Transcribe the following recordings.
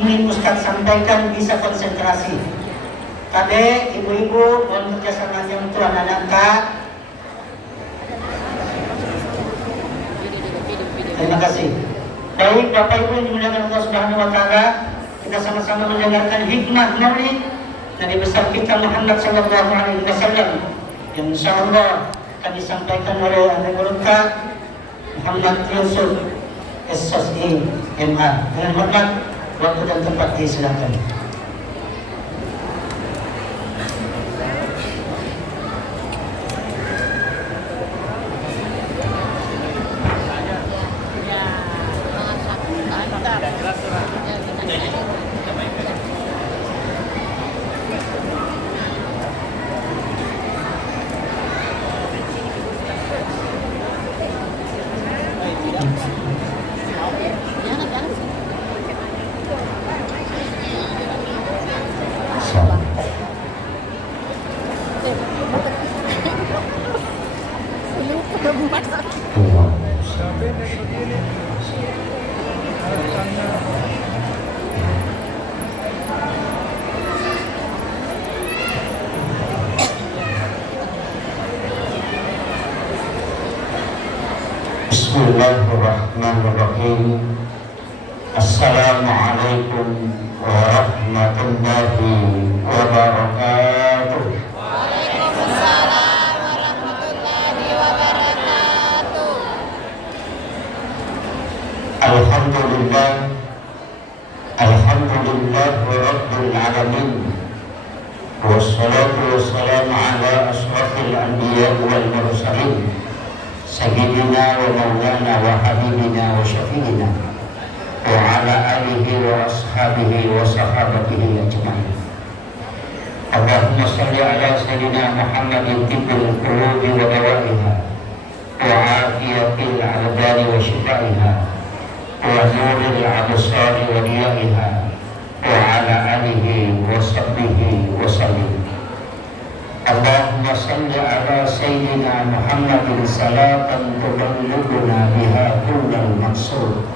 ingin Ustaz sampaikan bisa konsentrasi. Kade, ibu-ibu, mohon kerjasamanya untuk anak-anak. Terima kasih. Baik, Bapak Ibu yang dimuliakan Allah Subhanahu wa Ta'ala, kita sama-sama mendengarkan hikmah maulid Nabi besar kita Muhammad sallallahu alaihi wasallam yang insyaallah akan disampaikan oleh Anak Gurunka Muhammad Yusuf SSI MA. Dengan hormat, waktu dan tempat disilakan. Bismillahirrahmanirrahim. Assalamualaikum warahmatullahi wabarakatuh. Waalaikumsalam warahmatullahi wabarakatuh. Alhamdulillah Rabbil alamin. Wassalatu wassalamu ala ashrafil anbiya wal mursalin Sayyidina wa maulana wa habibina wa syafi'ina wa ala alihi wa ashabihi wa sahabatihi ajma'in. Allahumma salli ala Sayyidina Muhammadin tibbil qulubi wa dawaiha wa afiyatil abdani wa shifaiha wa nuril absari wa diyaiha wa ala alihi wa sahbihi wa sallim. Allahumma salli ala Sayyidina Muhammadin salatan tuballighuna biha kullal maqsud.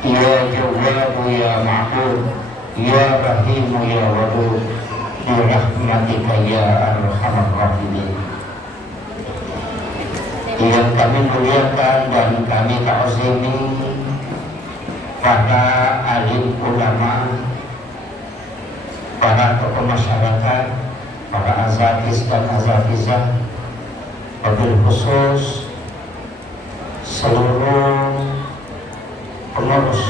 Ya Jawwadu ya Ma'bud, ya Rahimu ya Wadud, bi rahmatika ya arhamar rahimin. Yang kami muliakan dan kami ta'zimi para alim ulama, para tokoh masyarakat, para azadis dan azadizah, wabil khusus seluruh pengurus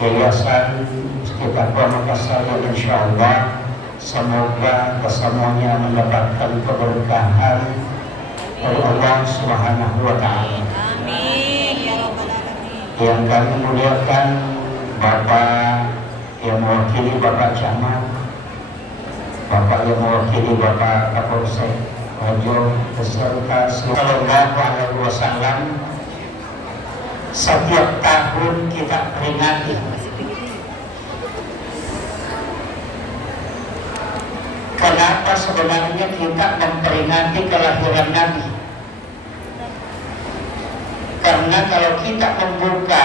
Yayasan Istiqamah Makassar, yang insyaallah semoga kesemuanya mendapatkan keberkahan dari Allah Subhanahu wa Ta'ala. Amin ya rabbal alamin. Yang kami muliakan Bapak yang mewakili Bapak Camat, Bapak yang mewakili Bapak Kapolsek Rajo beserta sallallahu alaihi wasallam. Setiap tahun kita peringati kenapa sebenarnya kita memperingati kelahiran Nabi. Karena kalau kita membuka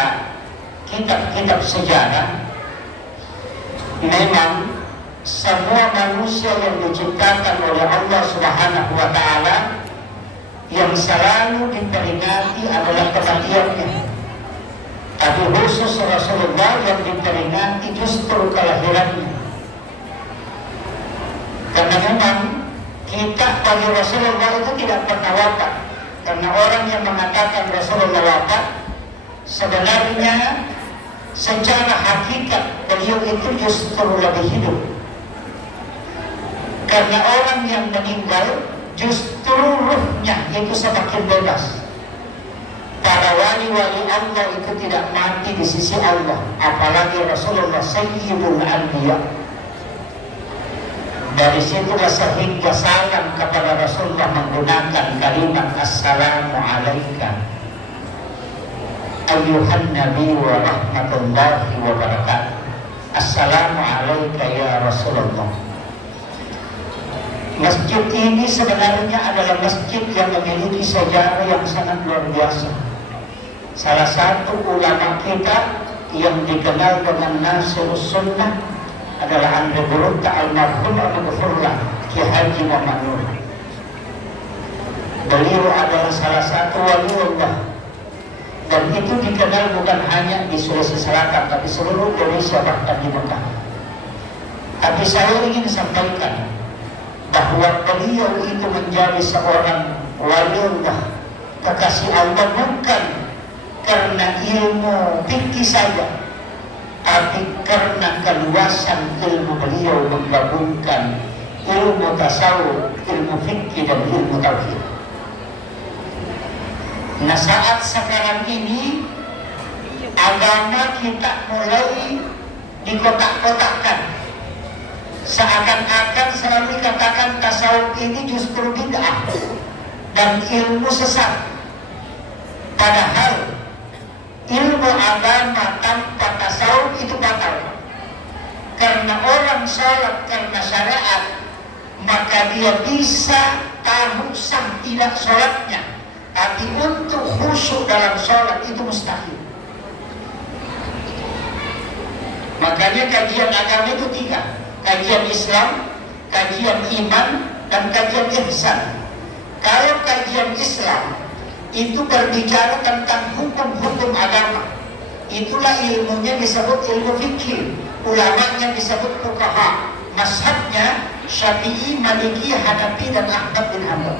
kitab-kitab sejarah, memang semua manusia yang diciptakan oleh Allah Subhanahu wa Ta'ala yang selalu diperingati adalah kematiannya. Tapi khusus Rasulullah yang diperingati justru kelahirannya. Karena memang kita bagi Rasulullah itu tidak pernah wafat. Karena orang yang mengatakan Rasulullah wafat, sebenarnya secara hakikat beliau itu justru lebih hidup. Karena orang yang meninggal justru ruhnya itu semakin bebas. Para wali-wali Allah itu tidak mati di sisi Allah, apalagi Rasulullah Sayyidul Anbiya. Dari situlah sehingga salam kepada Rasulullah menggunakan kalimat Assalamu alaika ayyuhan nabi wa rahmatullahi wa barakatuh. Assalamu alaika ya Rasulullah. Masjid ini sebenarnya adalah masjid yang memiliki sejarah yang sangat luar biasa. Salah satu ulama kita yang dikenal dengan Nasirus Sunnah adalah Andre Gurutta almarhum al-Ghafurlah Ki Haji Muhammad Nur. Beliau adalah salah satu waliullah, dan itu dikenal bukan hanya di Sulawesi Selatan tapi seluruh Indonesia, bahkan di Mekah. Tapi saya ingin sampaikan bahwa beliau itu menjadi seorang waliullah kekasih Allah bukan karena ilmu fikih saja, tapi karena keluasan ilmu beliau menggabungkan ilmu tasawuf, ilmu fikih dan ilmu tauhid. Nah, saat sekarang ini agama kita mulai dikotak-kotakkan, seakan-akan selalu dikatakan tasawuf ini justru bid'ah dan ilmu sesat. Padahal ilmu agama tanpa tasawuf itu batal. Karena orang sholat karena syariat, maka dia bisa tahu sah tidak sholatnya, tapi untuk khusyuk dalam sholat itu mustahil. Makanya kajian agama itu 3: kajian Islam, kajian iman, dan kajian ihsan. Kalau kajian Islam itu berbicara tentang hukum-hukum agama, itulah ilmunya disebut ilmu fikih, ulamanya disebut fuqaha, mazhabnya Syafi'i, Maliki, Hanafi, dan Ahmad bin Hanbal.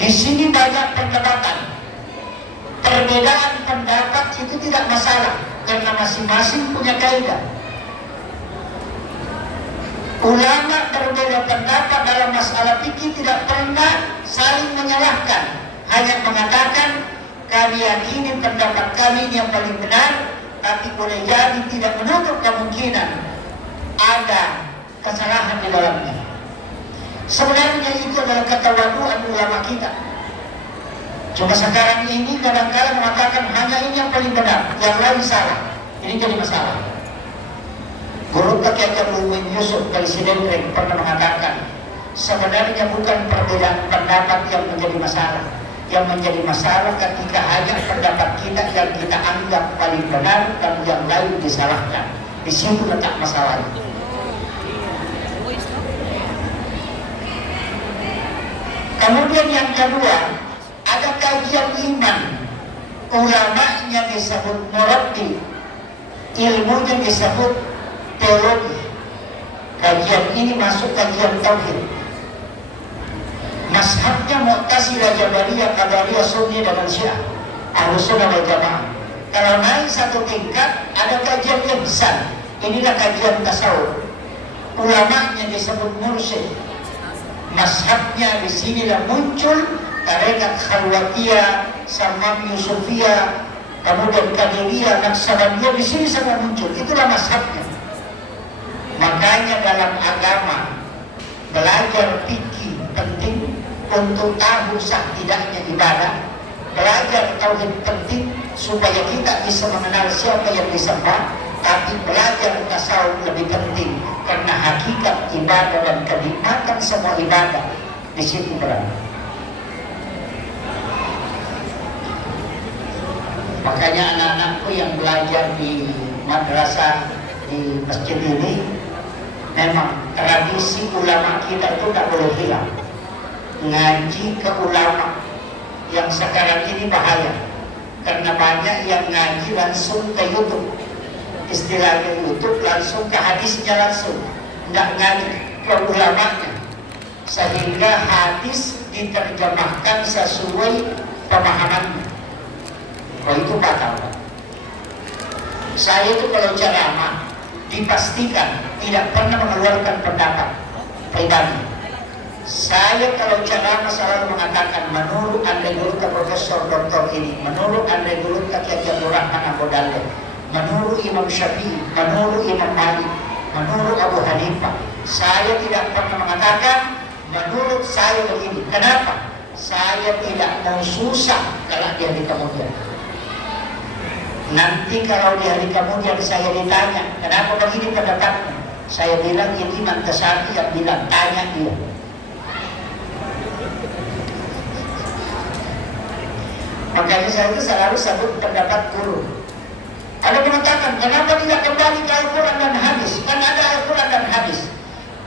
Di sini banyak perdebatan. Perbedaan pendapat itu tidak masalah karena masing-masing punya kaidah. Ulama berbeda pendapat dalam masalah fikih tidak pernah saling menyalahkan, hanya mengatakan kami yakini pendapat kami yang paling benar, tapi boleh jadi tidak menutup kemungkinan ada kesalahan di dalamnya. Sebenarnya itu adalah ketawaduan ulama kita. Cuma sekarang ini kadang-kadang mengatakan hanya ini yang paling benar, yang lain salah. Ini jadi masalah. Guru Kiai Muhammad Yusuf Presiden pernah mengatakan sebenarnya bukan perbedaan pendapat yang menjadi masalah. Yang menjadi masalah ketika hanya pendapat kita yang kita anggap paling benar dan yang lain disalahkan. Di situ letak masalahnya. Kemudian yang kedua, ada kajian iman. Ulamanya disebut murabbi, ilmunya disebut teologi. Kajian ini masuk kajian tauhid. Mazhabnya Mu'tazilah, Jabariyah, Qadariyah, Sunni, dan Syiah, Ahlus Sunnah wal Jamaah. Kalau naik satu tingkat, ada kajian ihsan. Inilah kajian tasawuf. Ulamanya disebut mursyid. Mazhabnya di sinilah muncul tarekat Khalwatiyah, Samam Yusufiyah, kemudian Qadiriyah, Naqsabandiyah, di sini semua muncul. Itulah mazhabnya. Makanya dalam agama belajar fikih penting untuk tahu sah tidaknya ibadah. Belajar tauhid penting supaya kita bisa mengenal siapa yang disembah. Tapi belajar tasawuf lebih penting karena hakikat ibadah dan kenikmatan semua ibadah di situ berada. Makanya anak-anakku yang belajar di madrasah di masjid ini, memang tradisi ulama kita itu tak boleh hilang. Ngaji ke ulama yang sekarang ini bahaya, karena banyak yang ngaji langsung ke YouTube. Istilahnya YouTube langsung ke hadisnya langsung, tidak ngaji ke ulamanya, sehingga hadis diterjemahkan sesuai pemahamannya. Oh, itu batal. Saya itu kalau ceramah dipastikan tidak pernah mengeluarkan pendapat pribadi. Saya kalau ceramah selalu mengatakan menurut Anda dulu ke Profesor Doktor ini, menurut Anda dulu ke Kiai Abdul Rahman Abu Dalil, menurut Imam Syafi'i, menurut Imam Malik, menurut Abu Hanifah. Saya tidak pernah mengatakan menurut saya begini. Kenapa? Saya tidak mau susah kalau di hari kemudian. Nanti kalau di hari kemudian saya ditanya, kenapa begini pendapatnya? Saya bilang ini Imam Tasawuf yang bilang, tanya dia. Makanya saya itu selalu sebut pendapat guru. Ada mengatakan, kenapa tidak kembali ke Al-Quran dan hadis? Kan ada Al-Quran dan hadis.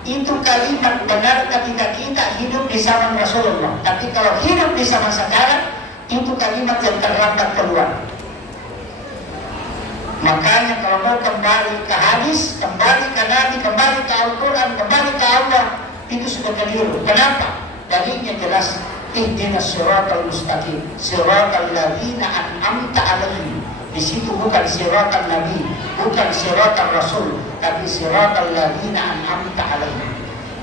Itu kalimat benar ketika kita hidup di zaman Rasulullah. Tapi kalau hidup di zaman sekarang, itu kalimat yang terlambat keluar. Makanya kalau mau kembali ke hadis, kembali ke Nabi, kembali ke Al-Quran, kembali ke Allah, itu sudah keliru. Kenapa? Dalilnya jelas. Ihdinas siratal mustaqim, siratal ladzina an'amta 'alaihim. Di situ bukan siratal Nabi, bukan siratal Rasul, tapi siratal ladzina an'amta 'alaihim.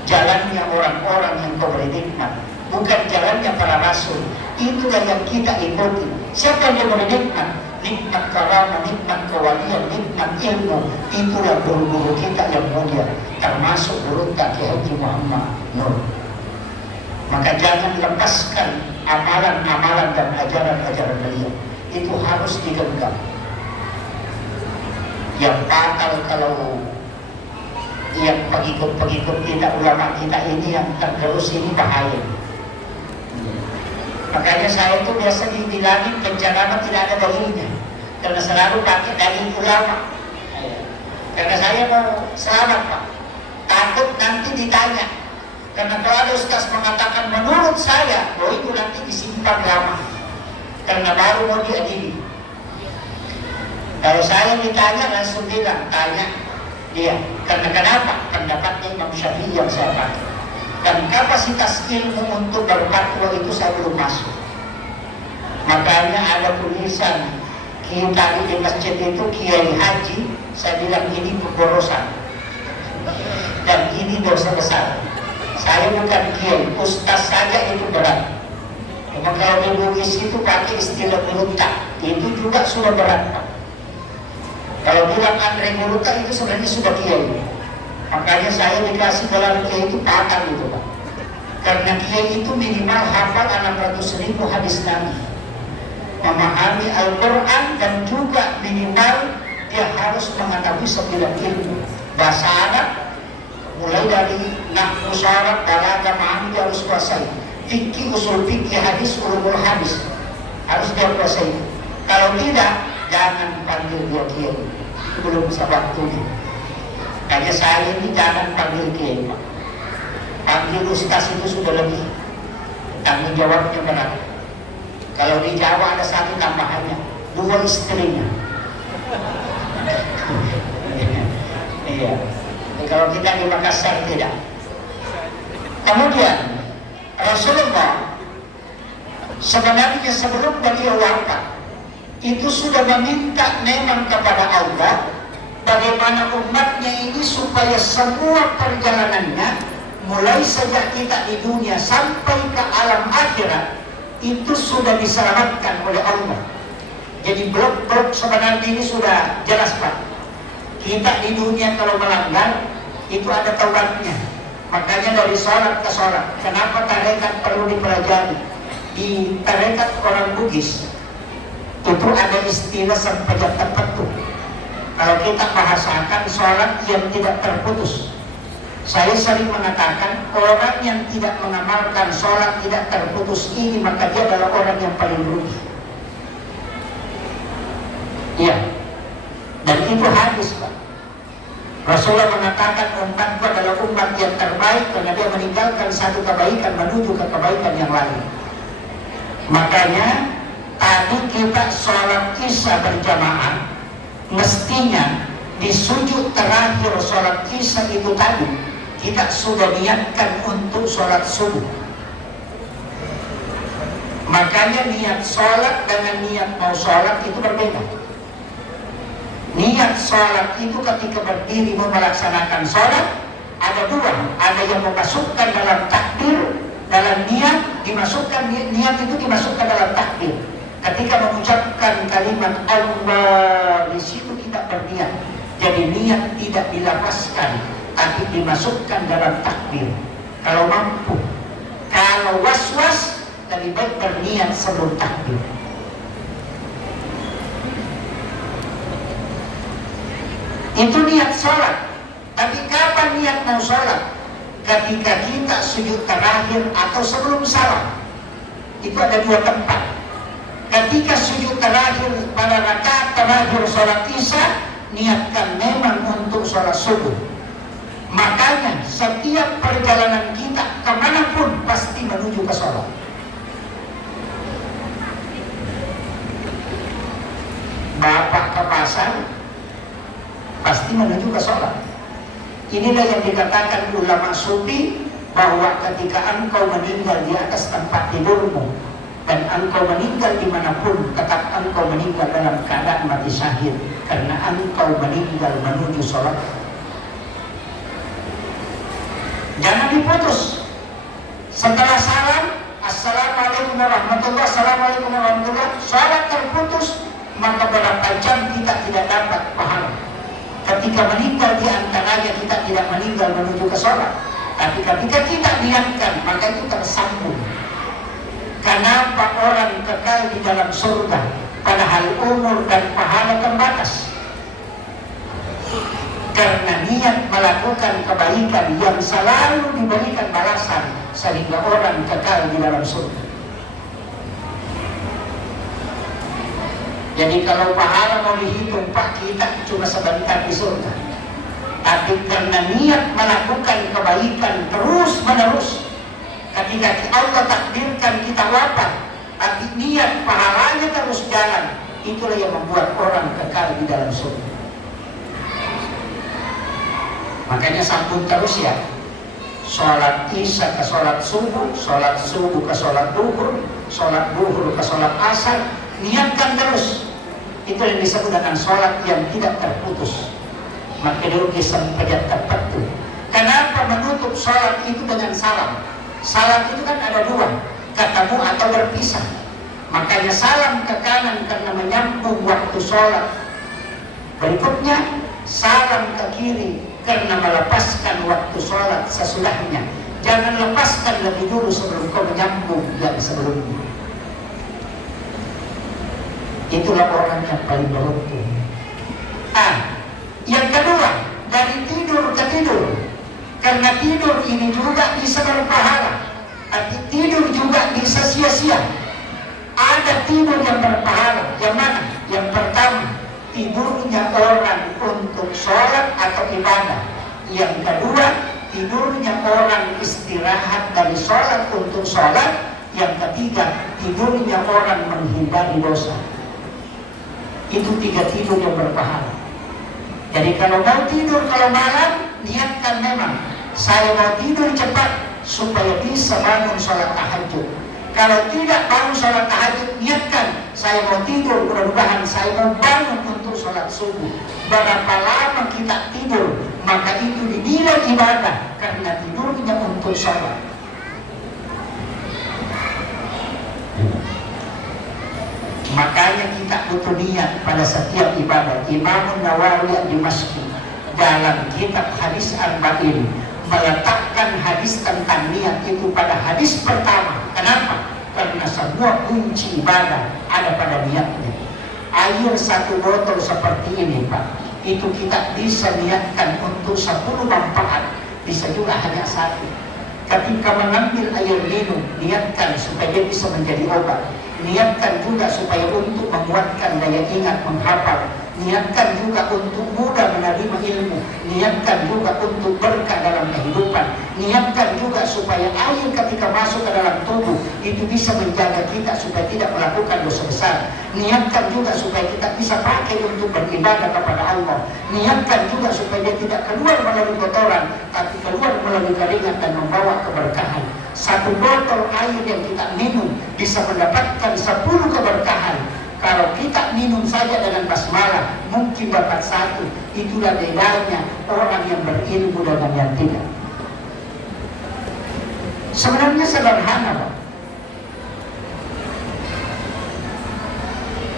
Jalannya orang-orang yang kau beri nikmat, bukan jalannya para rasul. Itulah yang kita ikuti. Siapa yang beri nikmat? Nikmat karamah, nikmat kewalian, nikmat ilmu. Itulah guru-guru kita yang mulia, termasuk guru Kiai Haji Muhammad Nur. Maka jangan lepaskan amalan-amalan dan ajaran-ajaran beliau. Itu harus digenggam. Yang fatal kalau yang pengikut-pengikut kita, ulama kita ini yang tergerus ini bahaya. Makanya saya itu biasa dibilangin penceramah tidak ada dalilnya, karena selalu pakai dalil ulama. Karena saya mau selamat Pak, takut nanti ditanya. Karena kalau ada ustaz mengatakan menurut saya, oh itu nanti disimpan lama, karena baru mau diadili. Kalau saya ditanya langsung bilang, tanya dia. Karena kenapa? Pendapatnya Imam Syafi'i yang saya pakai. Dan kapasitas ilmu untuk berfatwa itu saya belum masuk. Makanya ada tulisan kita di masjid itu Kiai Haji, saya bilang ini pemborosan dan ini dosa besar. Saya bukan kiai, ustaz saja itu berat. Memang kalau di Bugis itu pakai istilah mulutak, itu juga sudah berat Pak. Kalau bilang Andre Mulutak itu sebenarnya sudah kiai. Makanya saya dikasih gelar kiai itu patah gitu Pak. Karena kiai itu minimal hafal 600.000 hadis Nabi, memahami Al-Quran, dan juga minimal dia harus mengetahui 9 ilmu. Bahasa Arab, mulai dari nahwu, syarat, balaghah, ma'ani dia harus kuasai. Fikih, usul fikih, hadis, ulumul hadis harus dia kuasai. Kalau tidak, jangan panggil dia kiai, belum bisa waktunya. Kayak saya ini jangan panggil kiai Pak. Panggil ustaz itu sudah lebih tanggung jawabnya berat. Kalau di Jawa ada satu tambahannya, 2 istrinya. Iya. Kalau kita di Makassar tidak. Kemudian Rasulullah sebenarnya sebelum beliau wafat itu sudah meminta memang kepada Allah bagaimana umatnya ini supaya semua perjalanannya mulai sejak kita di dunia sampai ke alam akhirat itu sudah diselamatkan oleh Allah. Jadi blok-blok sebenarnya ini sudah jelas Pak. Kita di dunia kalau melanggar itu ada taubatnya. Makanya dari sholat ke sholat, kenapa tarekat perlu dipelajari? Di tarekat orang Bugis itu ada istilah sempajat terpetuh. Kalau kita bahasakan sholat yang tidak terputus, saya sering mengatakan orang yang tidak mengamalkan sholat tidak terputus ini, maka dia adalah orang yang paling rugi. Iya, dan itu hadis Pak. Rasulullah mengatakan umatku adalah umat yang terbaik karena dia meninggalkan satu kebaikan menuju ke kebaikan yang lain. Makanya tadi kita sholat isya berjamaah, mestinya di sujud terakhir sholat isya itu tadi kita sudah niatkan untuk sholat subuh. Makanya niat sholat dengan niat mau sholat itu berbeda. Niat sholat itu ketika berdiri mau melaksanakan sholat ada 2, ada yang memasukkan dalam takbir, dalam niat dimasukkan, niat itu dimasukkan dalam takbir. Ketika mengucapkan kalimat Allah, di situ kita berniat. Jadi niat tidak dilapaskan, tapi dimasukkan dalam takbir. Kalau mampu, kalau was-was lebih baik berniat sebelum takbir. Itu niat sholat. Tapi kapan niat mau sholat? Ketika kita sujud terakhir atau sebelum salam. Itu ada 2 tempat. Ketika sujud terakhir pada rakaat terakhir sholat isya, niatkan memang untuk sholat subuh. Makanya setiap perjalanan kita kemanapun pasti menuju ke sholat. Bapak ke pasar pasti menuju ke sholat. Inilah yang dikatakan ulama sufi, bahwa ketika engkau meninggal di atas tempat tidurmu dan engkau meninggal dimanapun, tetap engkau meninggal dalam keadaan mati syahid, karena engkau meninggal menuju sholat. Jangan diputus. Setelah salam, assalamualaikum warahmatullahi wabarakatuh, assalamualaikum warahmatullahi wabarakatuh, sholat terputus, maka berapa jam kita tidak dapat pahala. Ketika meninggal di antaranya kita tidak meninggal menuju ke sholat, tapi ketika kita niatkan maka itu tersambung. Kenapa orang kekal di dalam surga padahal umur dan pahala terbatas? Karena niat melakukan kebaikan yang selalu diberikan balasan, sehingga orang kekal di dalam surga. Jadi kalau pahala mau dihitung, Pak, kita cuma sebentar di surga. Tapi karena niat melakukan kebaikan terus menerus, ketika Allah takdirkan kita wafat, tapi niat pahalanya terus jalan, itulah yang membuat orang kekal di dalam surga. Makanya sambung terus ya, sholat isya ke sholat subuh ke sholat duhur ke sholat asar, niatkan terus. Itu yang disebut dengan sholat yang tidak terputus. Maka dulu sampai terpetu. Kenapa menutup sholat itu dengan salam? Salam itu kan ada dua, ketemu atau berpisah. Makanya salam ke kanan karena menyambung waktu sholat. Berikutnya salam ke kiri karena melepaskan waktu sholat sesudahnya. Jangan lepaskan lebih dulu sebelum kau menyambung yang sebelumnya. Itulah orang yang paling beruntung. Yang kedua, dari tidur ke tidur. Karena tidur ini juga bisa berpahala, tapi tidur juga bisa sia-sia. Ada tidur yang berpahala. Yang mana? Yang pertama, tidurnya orang untuk sholat atau ibadah. Yang kedua, tidurnya orang istirahat dari sholat untuk sholat. Yang ketiga, tidurnya orang menghindari dosa. Itu tiga tidur yang berpahala. Jadi kalau mau tidur kalau malam, niatkan memang saya mau tidur cepat supaya bisa bangun sholat tahajud. Kalau tidak bangun sholat tahajud, niatkan saya mau tidur, mudah-mudahan saya mau bangun untuk sholat subuh. Berapa lama kita tidur, maka itu dinilai ibadah karena tidurnya untuk sholat. Makanya kita butuh niat pada setiap ibadah. Imam Nawawi Ad-Dimashqi dalam kitab Hadis Arba'in meletakkan hadis tentang niat itu pada hadis pertama. Kenapa? Karena semua kunci ibadah ada pada niatnya. Air satu botol seperti ini, Pak, itu kita bisa niatkan untuk 10 manfaat, bisa juga hanya satu. Ketika mengambil air minum, niatkan supaya dia bisa menjadi obat. Niatkan juga supaya untuk menguatkan daya ingat, menghafal. Niatkan juga untuk mudah menerima ilmu. Niatkan juga untuk berkah dalam kehidupan. Niatkan juga supaya air ketika masuk ke dalam tubuh itu bisa menjaga kita supaya tidak melakukan dosa besar. Niatkan juga supaya kita bisa pakai untuk beribadah kepada Allah. Niatkan juga supaya dia tidak keluar melalui kotoran, tapi keluar melalui keringat dan membawa keberkahan. Satu botol air yang kita minum bisa mendapatkan 10 keberkahan. Kalau kita minum saja dengan basmalah mungkin dapat 1. Itulah bedanya orang yang berilmu dengan yang tidak. Sebenarnya sederhana, Pak.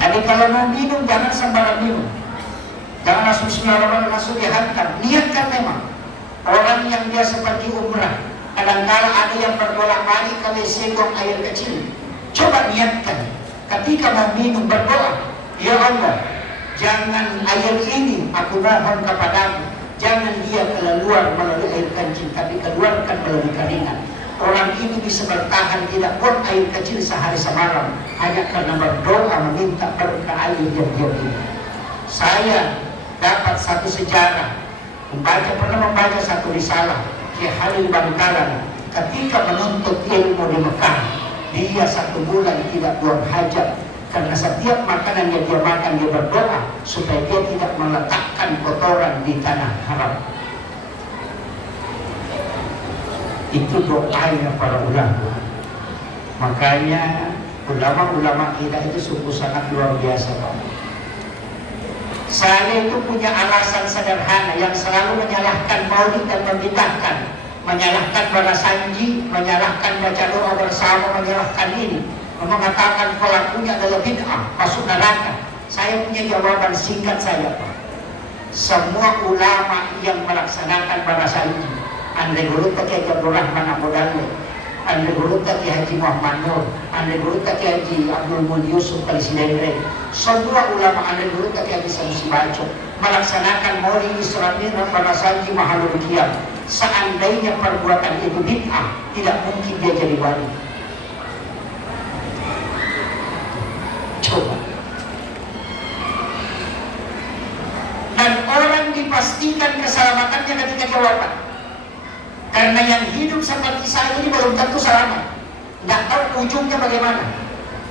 Jadi kalau mau minum jangan sembarang minum. Jangan langsung bismillahirrahmanirrahim langsung dihantam. Niatkan memang. Orang yang dia seperti umrah, kadang-kala ada yang berbolak-balik kali sendok air kecil. Coba niatkan. Ketika mau minum berdoa, ya Allah, jangan air ini aku mohon kepadamu, jangan dia keluar melalui air kencing, tapi keluarkan melalui keringat. orang ini bisa bertahan tidak buang air kecil sehari semalam hanya karena berdoa meminta berkah air yang dia minum. Saya dapat satu sejarah, pernah membaca satu risalah Kiai Halil Bangkalan ketika menuntut ilmu di Mekah. Dia 1 bulan tidak buang hajat karena setiap makanan yang dia makan dia berdoa supaya dia tidak meletakkan kotoran di tanah haram. Itu doanya para ulama. Makanya ulama-ulama kita itu sungguh sangat luar biasa, Pak. Saya itu punya alasan sederhana yang selalu menyalahkan maulid dan membidahkan, menyalahkan barasanji, menyalahkan baca doa bersama, menyalahkan ini, mengatakan pelakunya adalah bid'ah, masuk neraka. Saya punya jawaban singkat saja, Pak. Semua ulama yang melaksanakan barasanji, Andre Guru Kiai Abdul Rahman Abu Dalil, Andre Guru Kiai Haji Muhammad Nur, Andre Guru Kiai Haji Abdul Mulk Yusuf Kalisidendre, semua ulama Andre Guru Kiai Haji Sanusi Baco melaksanakan maulid Isra Mi'raj barasanji mahalul qiyam. Seandainya perbuatan itu bid'ah, tidak mungkin dia jadi wali. Coba. Dan orang dipastikan keselamatannya ketika dia wafat. Karena yang hidup seperti saya ini belum tentu selamat. Tidak tahu ujungnya bagaimana.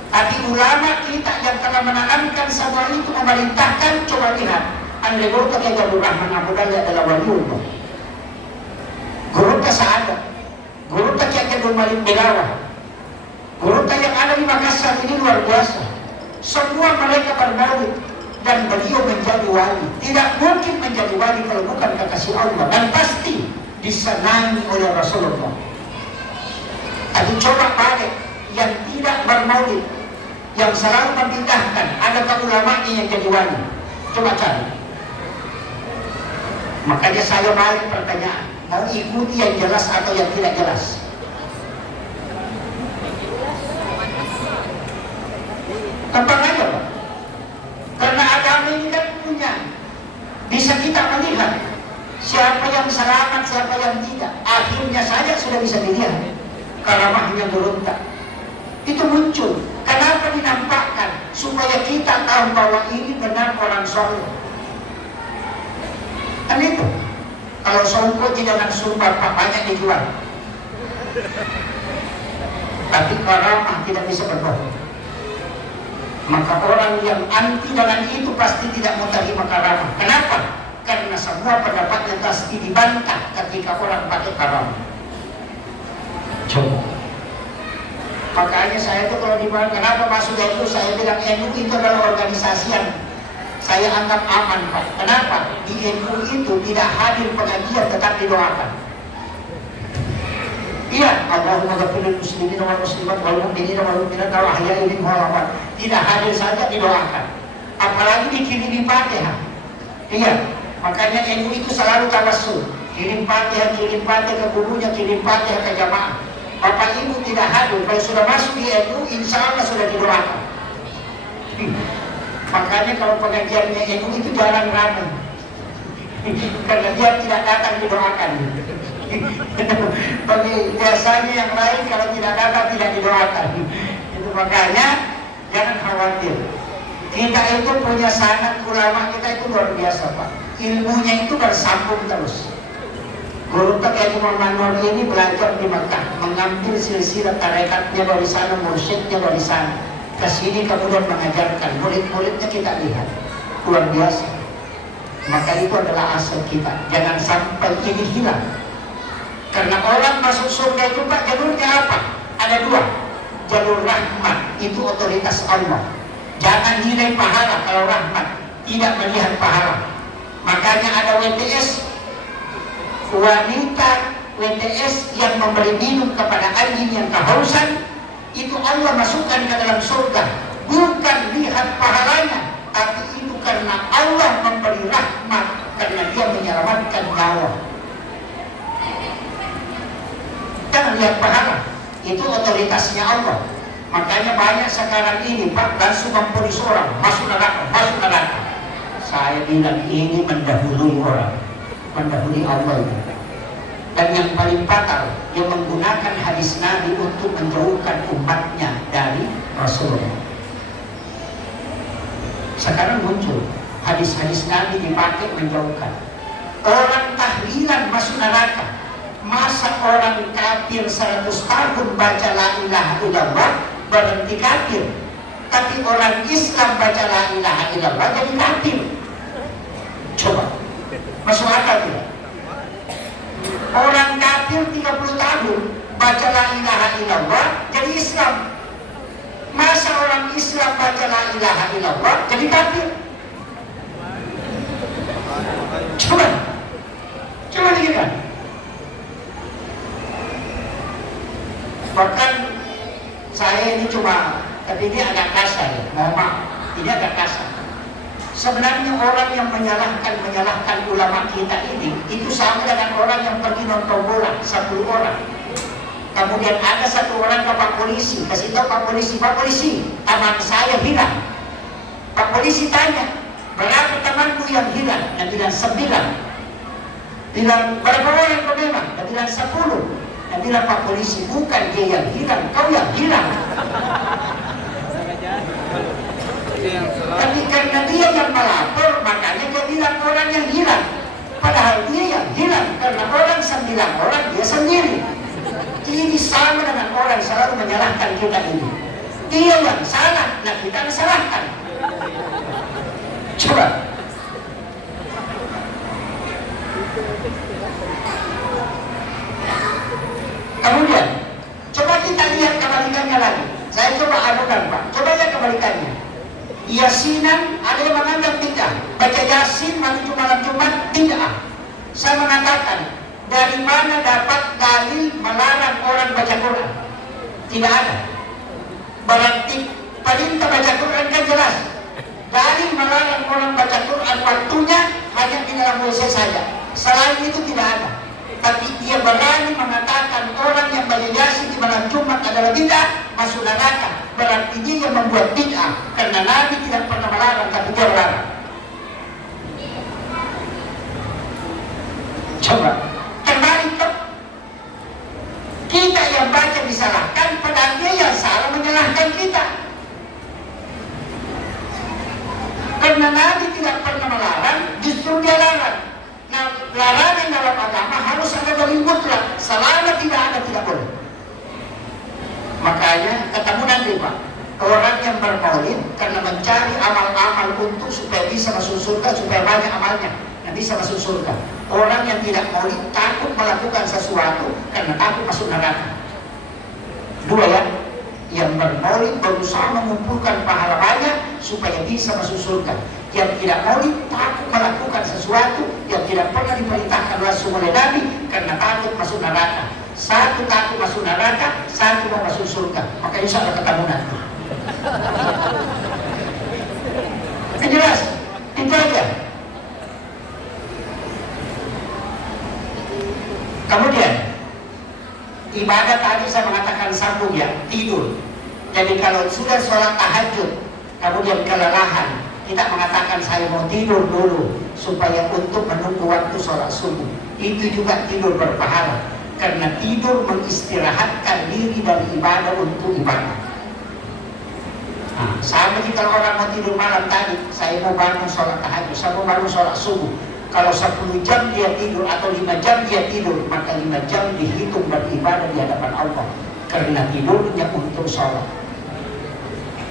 Tapi ulama kita yang telah menanamkan semua itu memerintahkan, coba lihat. Andre Guru Kiai Abdul Rahman Abu Dalil adalah waliullah. Guru Sa'adat, Guru Kiai Abdul Malik Bilawah, Guru yang ada di Makassar ini luar biasa. Semua mereka bermaulid dan beliau menjadi wali. Tidak mungkin menjadi wali kalau bukan kekasih Allah, dan pasti disenangi oleh Rasulullah. Tapi coba balik yang tidak bermaulid, yang selalu membidahkan, adakah ulamanya yang jadi wali? Coba cari. Makanya saya balik pertanyaan, mau ikuti yang jelas atau yang tidak jelas? Gampang aja, Pak. Karena agama ini kan punya, bisa kita melihat siapa yang selamat, siapa yang tidak. Akhirnya saja sudah bisa dilihat karamahnya berontak. Itu muncul. Kenapa dinampakkan? Supaya kita tahu bahwa ini benar orang soleh. Kan itu. Kalau songkok jangan sumpah, Pak, banyak dijual. Tapi karamah tidak bisa berbohong. Maka orang yang anti dengan itu pasti tidak mau terima karamah. Kenapa? Karena semua pendapatnya pasti dibantah ketika orang pakai karamah. Coba. Makanya saya itu kalau dibilang kenapa masuk itu, saya bilang NU itu adalah organisasi yang saya anggap aman, Pak. Kenapa? Di NU itu tidak hadir pengajian, tetap didoakan. Iya, Allahumma ghafiril muslimin wal muslimat wal mu'minin wal mu'minat wal ahya'i minhum wal amwat. Tidak hadir saja didoakan. Apalagi dikirimi Fatihah. Iya, makanya NU itu selalu tawassul. Kirim Fatihah ke gurunya, kirim Fatihah ke jamaah. Bapak Ibu tidak hadir, kalau sudah masuk di NU, insya Allah sudah didoakan. Makanya kalau pengajiannya NU itu jarang ramai. Karena dia tidak datang didoakan. Bagi biasanya yang lain kalau tidak datang tidak didoakan. Itu makanya jangan khawatir. Kita itu punya sanad ulama kita itu luar biasa, Pak. Ilmunya itu bersambung terus. Guru Kiai Muhammad Nur ini belajar di Mekah, mengambil silsilah tarekatnya dari sana, mursyidnya dari sana. Kesini kemudian mengajarkan, murid-muridnya kita lihat. Luar biasa. Maka itu adalah asal kita. Jangan sampai ini hilang. Karena orang masuk surga itu, Pak, jalurnya apa? Ada dua. Jalur rahmat, itu otoritas Allah. Jangan nilai pahala kalau rahmat, tidak melihat pahala. Makanya ada WTS, wanita WTS yang memberi minum kepada anjing yang kehausan, itu Allah masukkan ke dalam surga. Bukan lihat pahalanya, tapi itu karena Allah memberi rahmat, karena dia menyelamatkan nyawa. Jangan lihat pahala, itu otoritasnya Allah. Makanya banyak sekarang ini, Pak, langsung memponis orang, masuk neraka, masuk neraka. Saya bilang ini mendahului orang, mendahului Allah itu. Dan yang paling fatal, yang menggunakan hadis Nabi untuk menjauhkan umatnya dari Rasulullah. Sekarang muncul hadis-hadis Nabi dipakai menjauhkan. Orang tahlilan masuk neraka. Masa orang kafir 100 tahun baca la ilaha illallah berhenti kafir, tapi orang Islam baca la ilaha illallah jadi kafir? Coba, masuk akal tidak? Orang kafir 30 tahun baca la ilaha illallah jadi Islam. Masa orang Islam baca la ilaha illallah jadi kafir? Coba lihat. Bahkan saya ini tapi ini agak kasar ya, mohon maaf, ini agak kasar. Sebenarnya orang yang menyalahkan ulama kita ini, itu sama dengan orang yang pergi nonton bola, 10 orang. Kemudian ada 1 orang ke Pak Polisi, kasih tahu Pak Polisi, teman saya hilang. Pak Polisi tanya, berapa temanku yang hilang? Yang bilang 9. Bilang, berapa orang kau memang? Yang bilang 10. Yang bilang Pak Polisi, bukan dia yang hilang, kau yang hilang. Tapi karena dia yang melapor, makanya dia bilang orang yang hilang. Padahal dia yang hilang, karena orang 9 orang, dia sendiri. Ini sama dengan orang selalu menyalahkan kita ini. Dia yang salah, nah kita salahkan. Coba. Kemudian, coba kita lihat kebalikannya lagi. Saya coba anukan Pak, coba lihat kebalikannya. Yasinan ada yang menganggap tidak. Baca Yasin malam Jumat tidak. Saya mengatakan, dari mana dapat dalil melarang orang baca Quran? Tidak ada. Berarti perintah baca Quran kan jelas. Dalil melarang orang baca Quran waktunya hanya di dalam WC saja. Selain itu tidak ada. Tapi dia berani mengatakan orang yang baca Yasin di malam Jumat adalah bid'ah, masuk neraka. Berarti dia yang membuat bid'ah, karena Nabi tidak pernah melarang, tapi dia melarang. Coba kembali ke kita yang baca disalahkan, padahal dia yang salah menyalahkan kita. Karena Nabi tidak pernah melarang, justru dia larang. Nah, larangan dalam agama harus ada dalil mutlak. Selama tidak ada, tidak boleh. Makanya ketemu nanti Pak, orang yang bermaulid karena mencari amal-amal untuk supaya bisa masuk surga, supaya banyak amalnya, yang bisa masuk surga. Orang yang tidak maulid takut melakukan sesuatu karena takut masuk neraka. 2 ya, yang bermaulid berusaha mengumpulkan pahala banyak supaya bisa masuk surga. Yang tidak maulid takut melakukan sesuatu yang tidak pernah diperintahkan langsung oleh Nabi karena takut masuk neraka. 1 takut masuk neraka, 1 mau masuk surga. Maka insya Allah ketemu nanti. Jelas, itu aja. Kemudian ibadah tadi saya mengatakan sambung ya, tidur. Jadi kalau sudah sholat tahajud, kemudian kelelahan, kita mengatakan saya mau tidur dulu supaya untuk menunggu waktu sholat subuh. Itu juga tidur berpahala, karena tidur mengistirahatkan diri dari ibadah untuk ibadah. Nah, sama jika orang mau tidur malam tadi, saya mau bangun sholat tahajud, saya mau bangun sholat subuh. Kalau 10 jam dia tidur atau 5 jam dia tidur, maka 5 jam dihitung beribadah di hadapan Allah, karena tidurnya untuk sholat.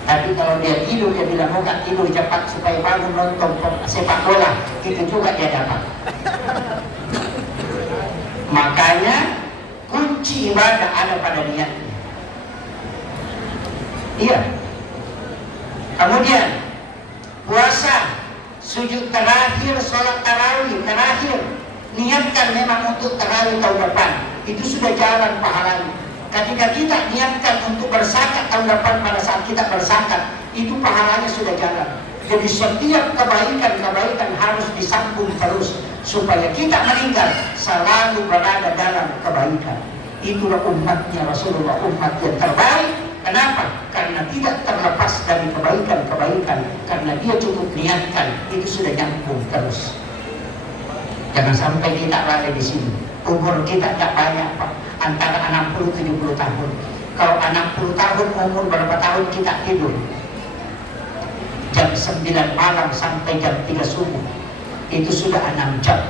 Tapi kalau dia tidur, dia bilang mau gak tidur cepat supaya bangun nonton sepak bola, itu juga dia dapat. Makanya kunci ibadah ada pada niatnya. Iya. Kemudian puasa, sujud terakhir, sholat tarawih terakhir, niatkan memang untuk tarawih tahun depan, itu sudah jalan pahalanya. Ketika kita niatkan untuk berzakat tahun depan, pada saat kita berzakat, itu pahalanya sudah jalan. Jadi setiap kebaikan harus disambung terus, supaya kita meninggal selalu berada dalam kebaikan. Itulah umatnya Rasulullah, umat yang terbaik. Kenapa? Karena tidak terlepas dari kebaikan-kebaikan, karena dia cukup niatkan, itu sudah nyambung terus. Jangan sampai kita lalai di sini. Umur kita tak banyak Pak, antara 60-70 tahun. Kalau 60 tahun umur berapa tahun kita tidur? Jam 9 malam sampai jam 3 subuh. Itu sudah 6 jam.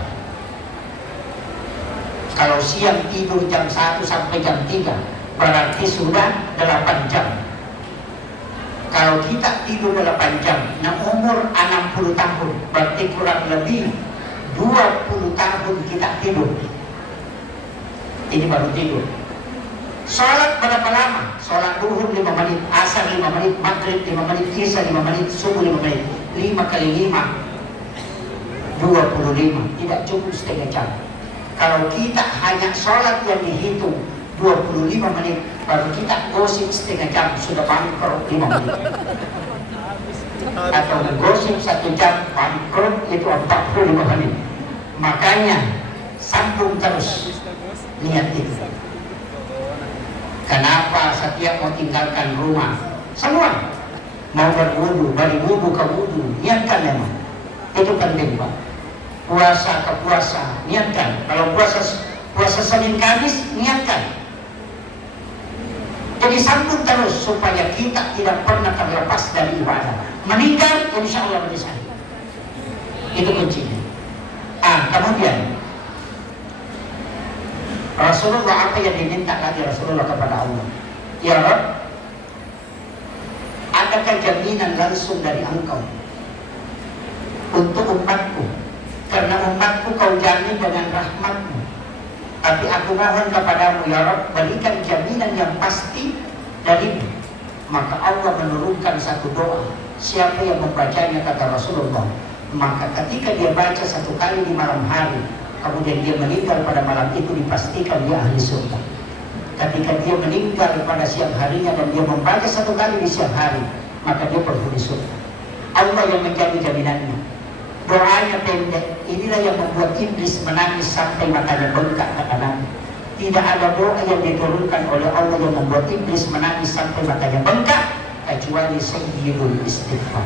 Kalau siang tidur jam 1 sampai jam 3, berarti sudah 8 jam. Kalau kita tidur 8 jam, nah umur 60 tahun, berarti kurang lebih 20 tahun kita tidur. Ini baru tidur. Sholat berapa lama? Sholat duhur 5 menit, asar 5 menit, maghrib 5 menit, isya 5 menit, subuh 5 menit. 5 kali 5, 25. Tidak cukup setengah jam. Kalau kita hanya sholat yang dihitung 25 menit, baru kita gosip setengah jam, sudah bangkrut 5 menit. Atau gosip 1 jam, bangkrut itu 45 menit. Makanya sambung terus niat itu. Kenapa setiap mau tinggalkan rumah, semua mau berwudu, dari wudu ke wudu, niatkan memang. Itu penting Pak. Puasa ke puasa, niatkan. Kalau puasa Senin Kamis, niatkan. Jadi sambung terus supaya kita tidak pernah terlepas dari ibadah. Meninggal, insya Allah bisa. Itu kuncinya. Kemudian Rasulullah, apa yang diminta lagi Rasulullah kepada Allah? Ya Rabb, adakah jaminan langsung dari Engkau untuk umatku? Karena umatku kau jamin dengan rahmatmu. Tapi aku mohon kepadamu ya Rabb, berikan jaminan yang pasti darimu. Maka Allah menurunkan satu doa. Siapa yang membacanya, kata Rasulullah, maka ketika dia baca 1 kali di malam hari, kemudian dia meninggal pada malam itu, dipastikan dia ahli surga. Ketika dia meninggal pada siang harinya dan dia membaca 1 kali di siang hari, maka dia penghuni surga. Allah yang menjadi jaminannya. Doanya pendek, inilah yang membuat iblis menangis sampai matanya bengkak ke kanan. Tidak ada doa yang diturunkan oleh Allah yang membuat iblis menangis sampai matanya bengkak kecuali sayyidul istighfar.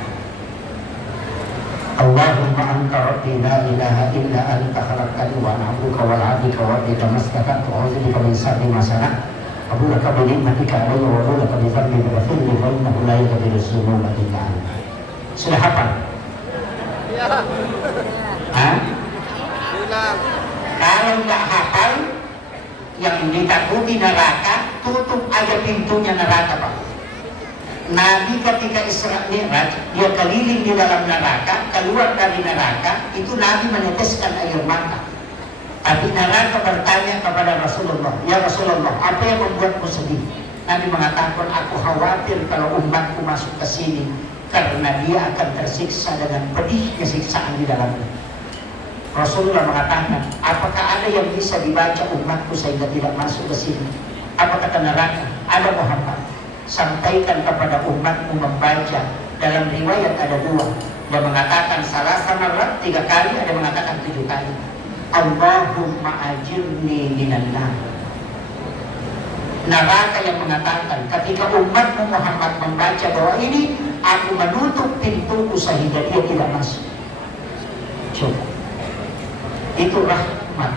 Allahumma anta rabbi la ilaha illa anta khalaqtani wa ana abduka wa abduka wa bika mastakatu wa a'udzubika min syarri ma sana'tu. Abulaka bi ni'matika alayya wa abulaka bi dhanbi faghfirli fa innahu la yaghfiru dzunuba illa anta. Sudah hafal? Kalau nggak hafal, yang ditakuti neraka, tutup aja pintunya neraka Pak. Nabi ketika Isra Mi'raj, dia keliling di dalam neraka, keluar dari neraka, itu Nabi meneteskan air mata. Tapi neraka bertanya kepada Rasulullah, ya Rasulullah, apa yang membuatmu sedih? Nabi mengatakan, aku khawatir kalau umatku masuk ke sini, karena dia akan tersiksa dengan pedihnya siksaan di dalamnya. Rasulullah mengatakan, apakah ada yang bisa dibaca umatku sehingga tidak masuk ke sini? Apa kata neraka? Ada Muhammad. Sampaikan kepada umatmu membaca. Dalam riwayat ada 2. Dia mengatakan salah sama 3 kali, ada mengatakan 7 kali. Allahumma ajirni minan nar. Neraka yang mengatakan ketika umatmu Muhammad membaca doa ini, aku menutup pintuku sehingga dia tidak masuk. Coba. Itu rahmat.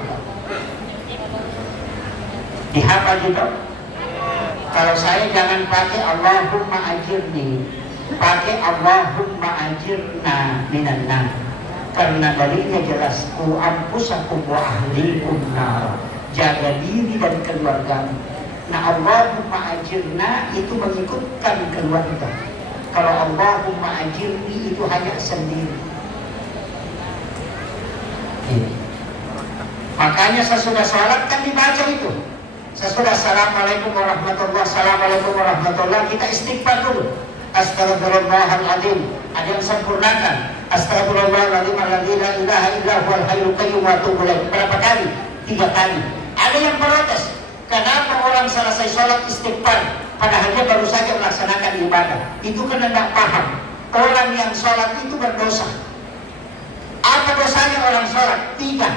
Dihafal juga. Kalau saya jangan pakai Allahumma ajirni, pakai Allahumma ajirna minan nar. Karena dalilnya jelas, ku anfusakum wa ahlikum nar. Jaga diri dan keluargamu. Nah, Allahumma ajirna itu mengikutkan keluarga. Kalau Allahumma ajirni itu hanya sendiri. Makanya sesudah sholat kan dibaca itu. Sesudah assalamualaikum warahmatullahi, assalamualaikum warahmatullahi, kita istighfar dulu. Astagfirullahaladzim. Ada yang sempurnakan. Astagfirullahaladzim alladzi la ilaha illa huwal hayyul qayyum wa atubu ilaih. Berapa kali? 3 kali. Ada yang protes. Kenapa orang selesai sholat istighfar padahal dia baru saja melaksanakan ibadah? Itu karena tidak paham. Orang yang sholat itu berdosa. Apa dosanya orang sholat? 3.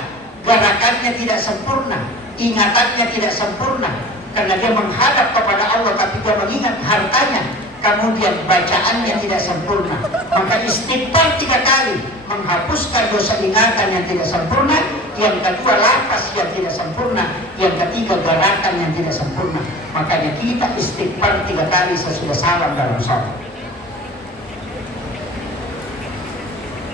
Gerakannya tidak sempurna, ingatannya tidak sempurna, karena dia menghadap kepada Allah tapi dia mengingat hartanya. kemudian bacaannya tidak sempurna, maka istighfar 3 kali menghapuskan dosa ingatan yang tidak sempurna. Yang kedua, lafaz yang tidak sempurna. Yang ketiga, gerakan yang tidak sempurna. Makanya kita istighfar 3 kali sesudah salam dalam sholat.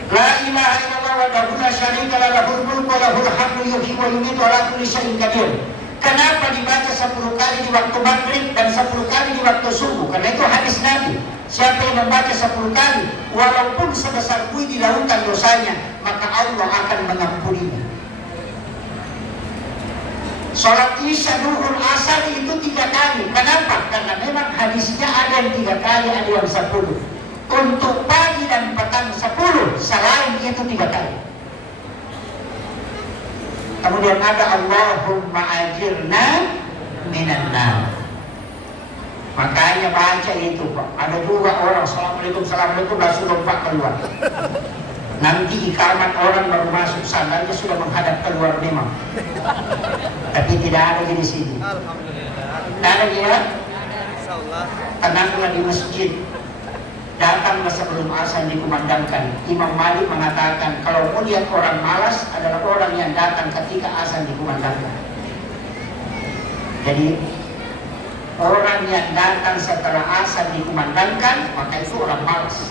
La ilaha illallah wahdahu la syarika lah, lahul mulku wa lahul hamdu yuhyi wa yumiitu wa ala kulli syai'in qadir. Kenapa dibaca 10 kali di waktu maghrib dan 10 kali di waktu subuh? Karena itu hadis Nabi. Siapa yang membaca 10 kali, walaupun sebesar buih di lautan dosanya, maka Allah akan mengampuninya. Sholat isya, duhur, asar itu 3 kali. Kenapa? Karena memang hadisnya ada yang 3 kali, ada yang 10. Untuk pagi dan petang 10, selain itu 3 kali. Kemudian ada Allahumma ajirna minan nar. Makanya baca itu Pak. Ada juga orang assalamualaikum langsung lompat keluar. Nanti ikamat orang baru masuk sana, dia sudah menghadap keluar memang. Tapi tidak ada di sini. Alhamdulillah. Tidak ada ya? Insyaallah. Tenanglah di masjid. Datanglah sebelum azan dikumandangkan. Imam Malik mengatakan kalau mau lihat orang malas adalah orang yang datang ketika azan dikumandangkan. Jadi orang yang datang setelah azan dikumandangkan, maka itu orang malas.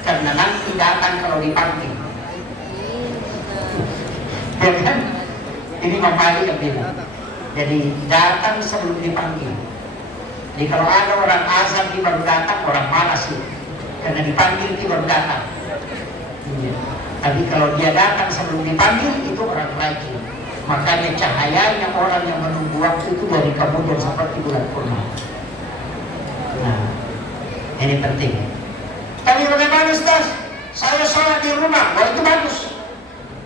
Karena nanti datang kalau dipanggil. Ya kan? Ini Imam Malik yang bilang. Jadi datang sebelum dipanggil. Jadi kalau ada orang azan di baru datang, orang malas itu. Karena dipanggil dia baru datang. Tapi kalau dia datang sebelum dipanggil, itu orang rajin. Makanya cahayanya orang yang menunggu waktu itu dari kemudian seperti bulan purnama. Nah, ini penting. Tapi bagaimana Ustaz? Saya sholat di rumah, wah itu bagus.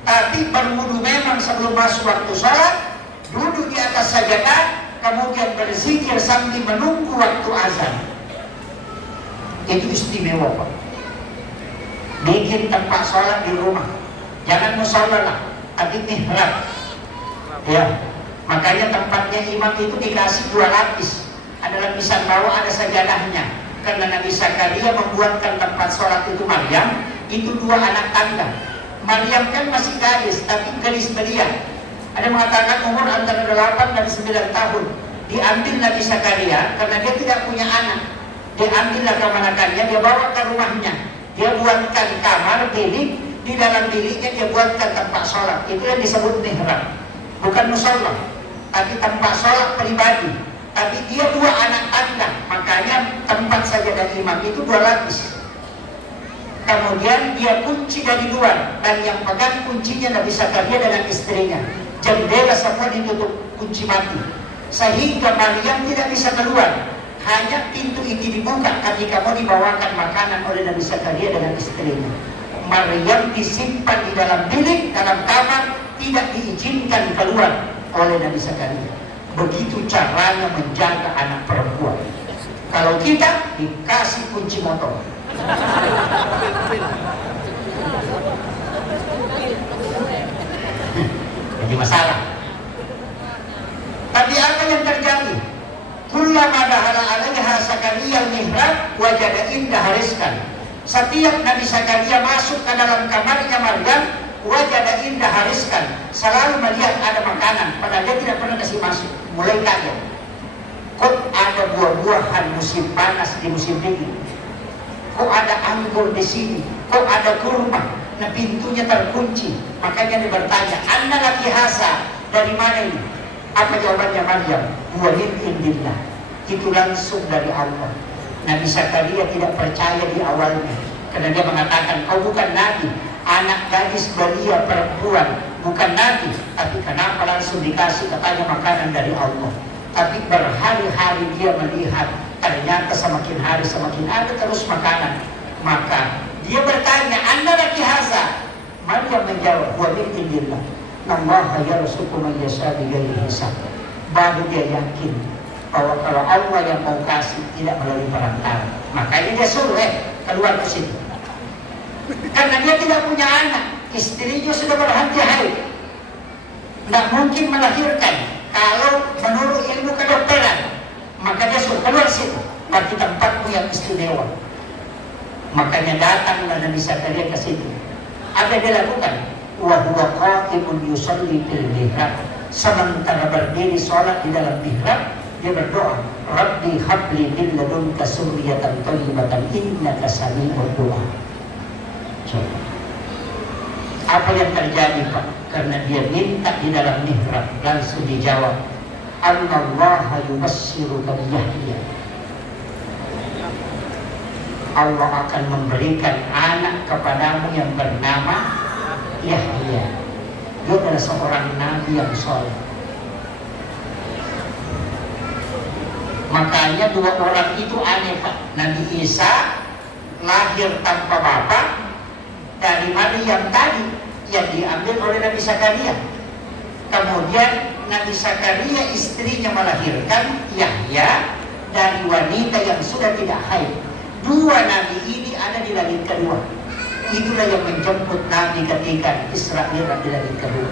Tapi berwudu memang sebelum masuk waktu sholat, duduk di atas sajadah, kemudian berzikir sambil menunggu waktu azan. Itu istimewa Pak. Bikin tempat sholat di rumah. Jangan musola lah, tapi mihrab. Ya, makanya tempatnya imam itu dikasih 2 lapis. Ada lapisan bawah, ada sajadahnya. Karena Nabi Zakaria membuatkan tempat sholat itu Maryam, itu 2 anak tangga. Maryam kan masih gadis, tapi gadis belia. Ada mengatakan umur antara 8 dan 9 tahun. Diambil Nabi Zakaria karena dia tidak punya anak. Diambillah kemanakannya, dia bawa ke rumahnya. Dia buatkan kamar, bilik. Di dalam biliknya dia buatkan tempat sholat. Itu yang disebut mihrab. Bukan musola, tapi tempat sholat pribadi. Tapi dia 2 anak tangga. Makanya tempat sajadah imam itu 2 lapis. Kemudian dia kunci dari luar. Dan yang pegang kuncinya Nabi Zakaria dengan istrinya. Jendela semua ditutup, kunci mati. Sehingga Maryam tidak bisa keluar. Hanya pintu itu dibuka ketika mau dibawakan makanan oleh Nabi Zakaria dengan istrinya. Maryam disimpan di dalam bilik, dalam kamar, tidak diizinkan keluar oleh Nabi Zakaria. Begitu caranya menjaga anak perempuan. Kalau kita dikasih kunci motor. Jadi masalah. Tapi apa yang terjadi? Kullama dahala alaiha Zakaria al-mihrab wajada indah rizqan. Setiap Nabi Zakaria masuk ke dalam kamarnya Maryam, wajada indah rizqan, selalu melihat ada makanan, padahal dia tidak pernah kasih masuk. Mulai kaget. Kok ada buah-buahan musim panas di musim dingin? Kok ada anggur di sini? Kok ada kurma? Nah, pintunya terkunci. Makanya dia bertanya, "Anna laki hasa?" Dari mana ini? Apa jawabannya Maryam? Wa min indillah. Itu langsung dari Allah. Nabi Zakaria tidak percaya di awalnya, karena dia mengatakan, "Kau bukan nabi, anak gadis belia perempuan, bukan nabi." Tapi kenapa langsung dikasih katanya makanan dari Allah? Tapi berhari-hari dia melihat, ternyata semakin hari semakin ada terus makanan. Maka dia bertanya, "Anna laki haza?" Maryam menjawab, "Wa min indillah. Allah yarzuqu man yasha bighairi hisab." Baru dia yakin bahwa kalau Allah yang mau kasih tidak melalui perantara. Makanya dia suruh keluar ke sini. Karena dia tidak punya anak, istrinya sudah berhenti haid, tidak mungkin melahirkan. Kalau menurut ilmu kedokteran, maka dia suruh keluar situ. Berarti tempatmu yang yang istimewa. Makanya datanglah Nabi Zakaria ke situ. Apa yang dia lakukan? Wa huwa qa'imun yusalli fil mihrab. Sementara berdiri sholat di dalam mihrab, dia berdoa, Rabbi habli min ladunka dzurriyyatan thayyibatan innaka sami'ud du'a. Coba. Apa yang terjadi, Pak? Karena dia minta di dalam mihrab, langsung dijawab, Allaha yubassiruka bi Yahya. Allah akan memberikan anak kepadamu yang bernama Yahya. Dia adalah seorang nabi yang soleh. Makanya dua orang itu aneh, Pak. Nabi Isa lahir tanpa bapak dari Maryam tadi yang diambil oleh Nabi Zakaria. Kemudian Nabi Zakaria istrinya melahirkan Yahya dari wanita yang sudah tidak haid. Dua nabi ini ada di langit kedua. Itulah yang menjemput Nabi ketika Isra Mi'raj di langit kedua.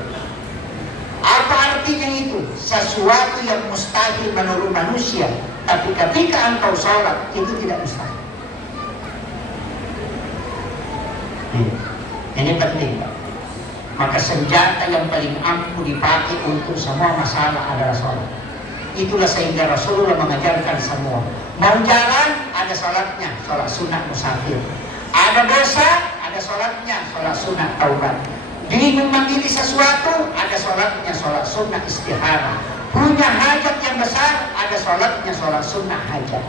Apa artinya itu? Sesuatu yang mustahil menurut manusia, tapi ketika engkau sholat itu tidak mustahil. Ini penting, Pak. Maka senjata yang paling ampuh dipakai untuk semua masalah adalah sholat. Itulah sehingga Rasulullah mengajarkan semua. Mau jalan, ada sholatnya, sholat sunat musafir. Ada dosa, ada sholatnya, sholat sunat taubat. Bingung memilih sesuatu, ada sholatnya, sholat sunnah istihara. Punya hajat yang besar, ada sholatnya, sholat sunnah hajat.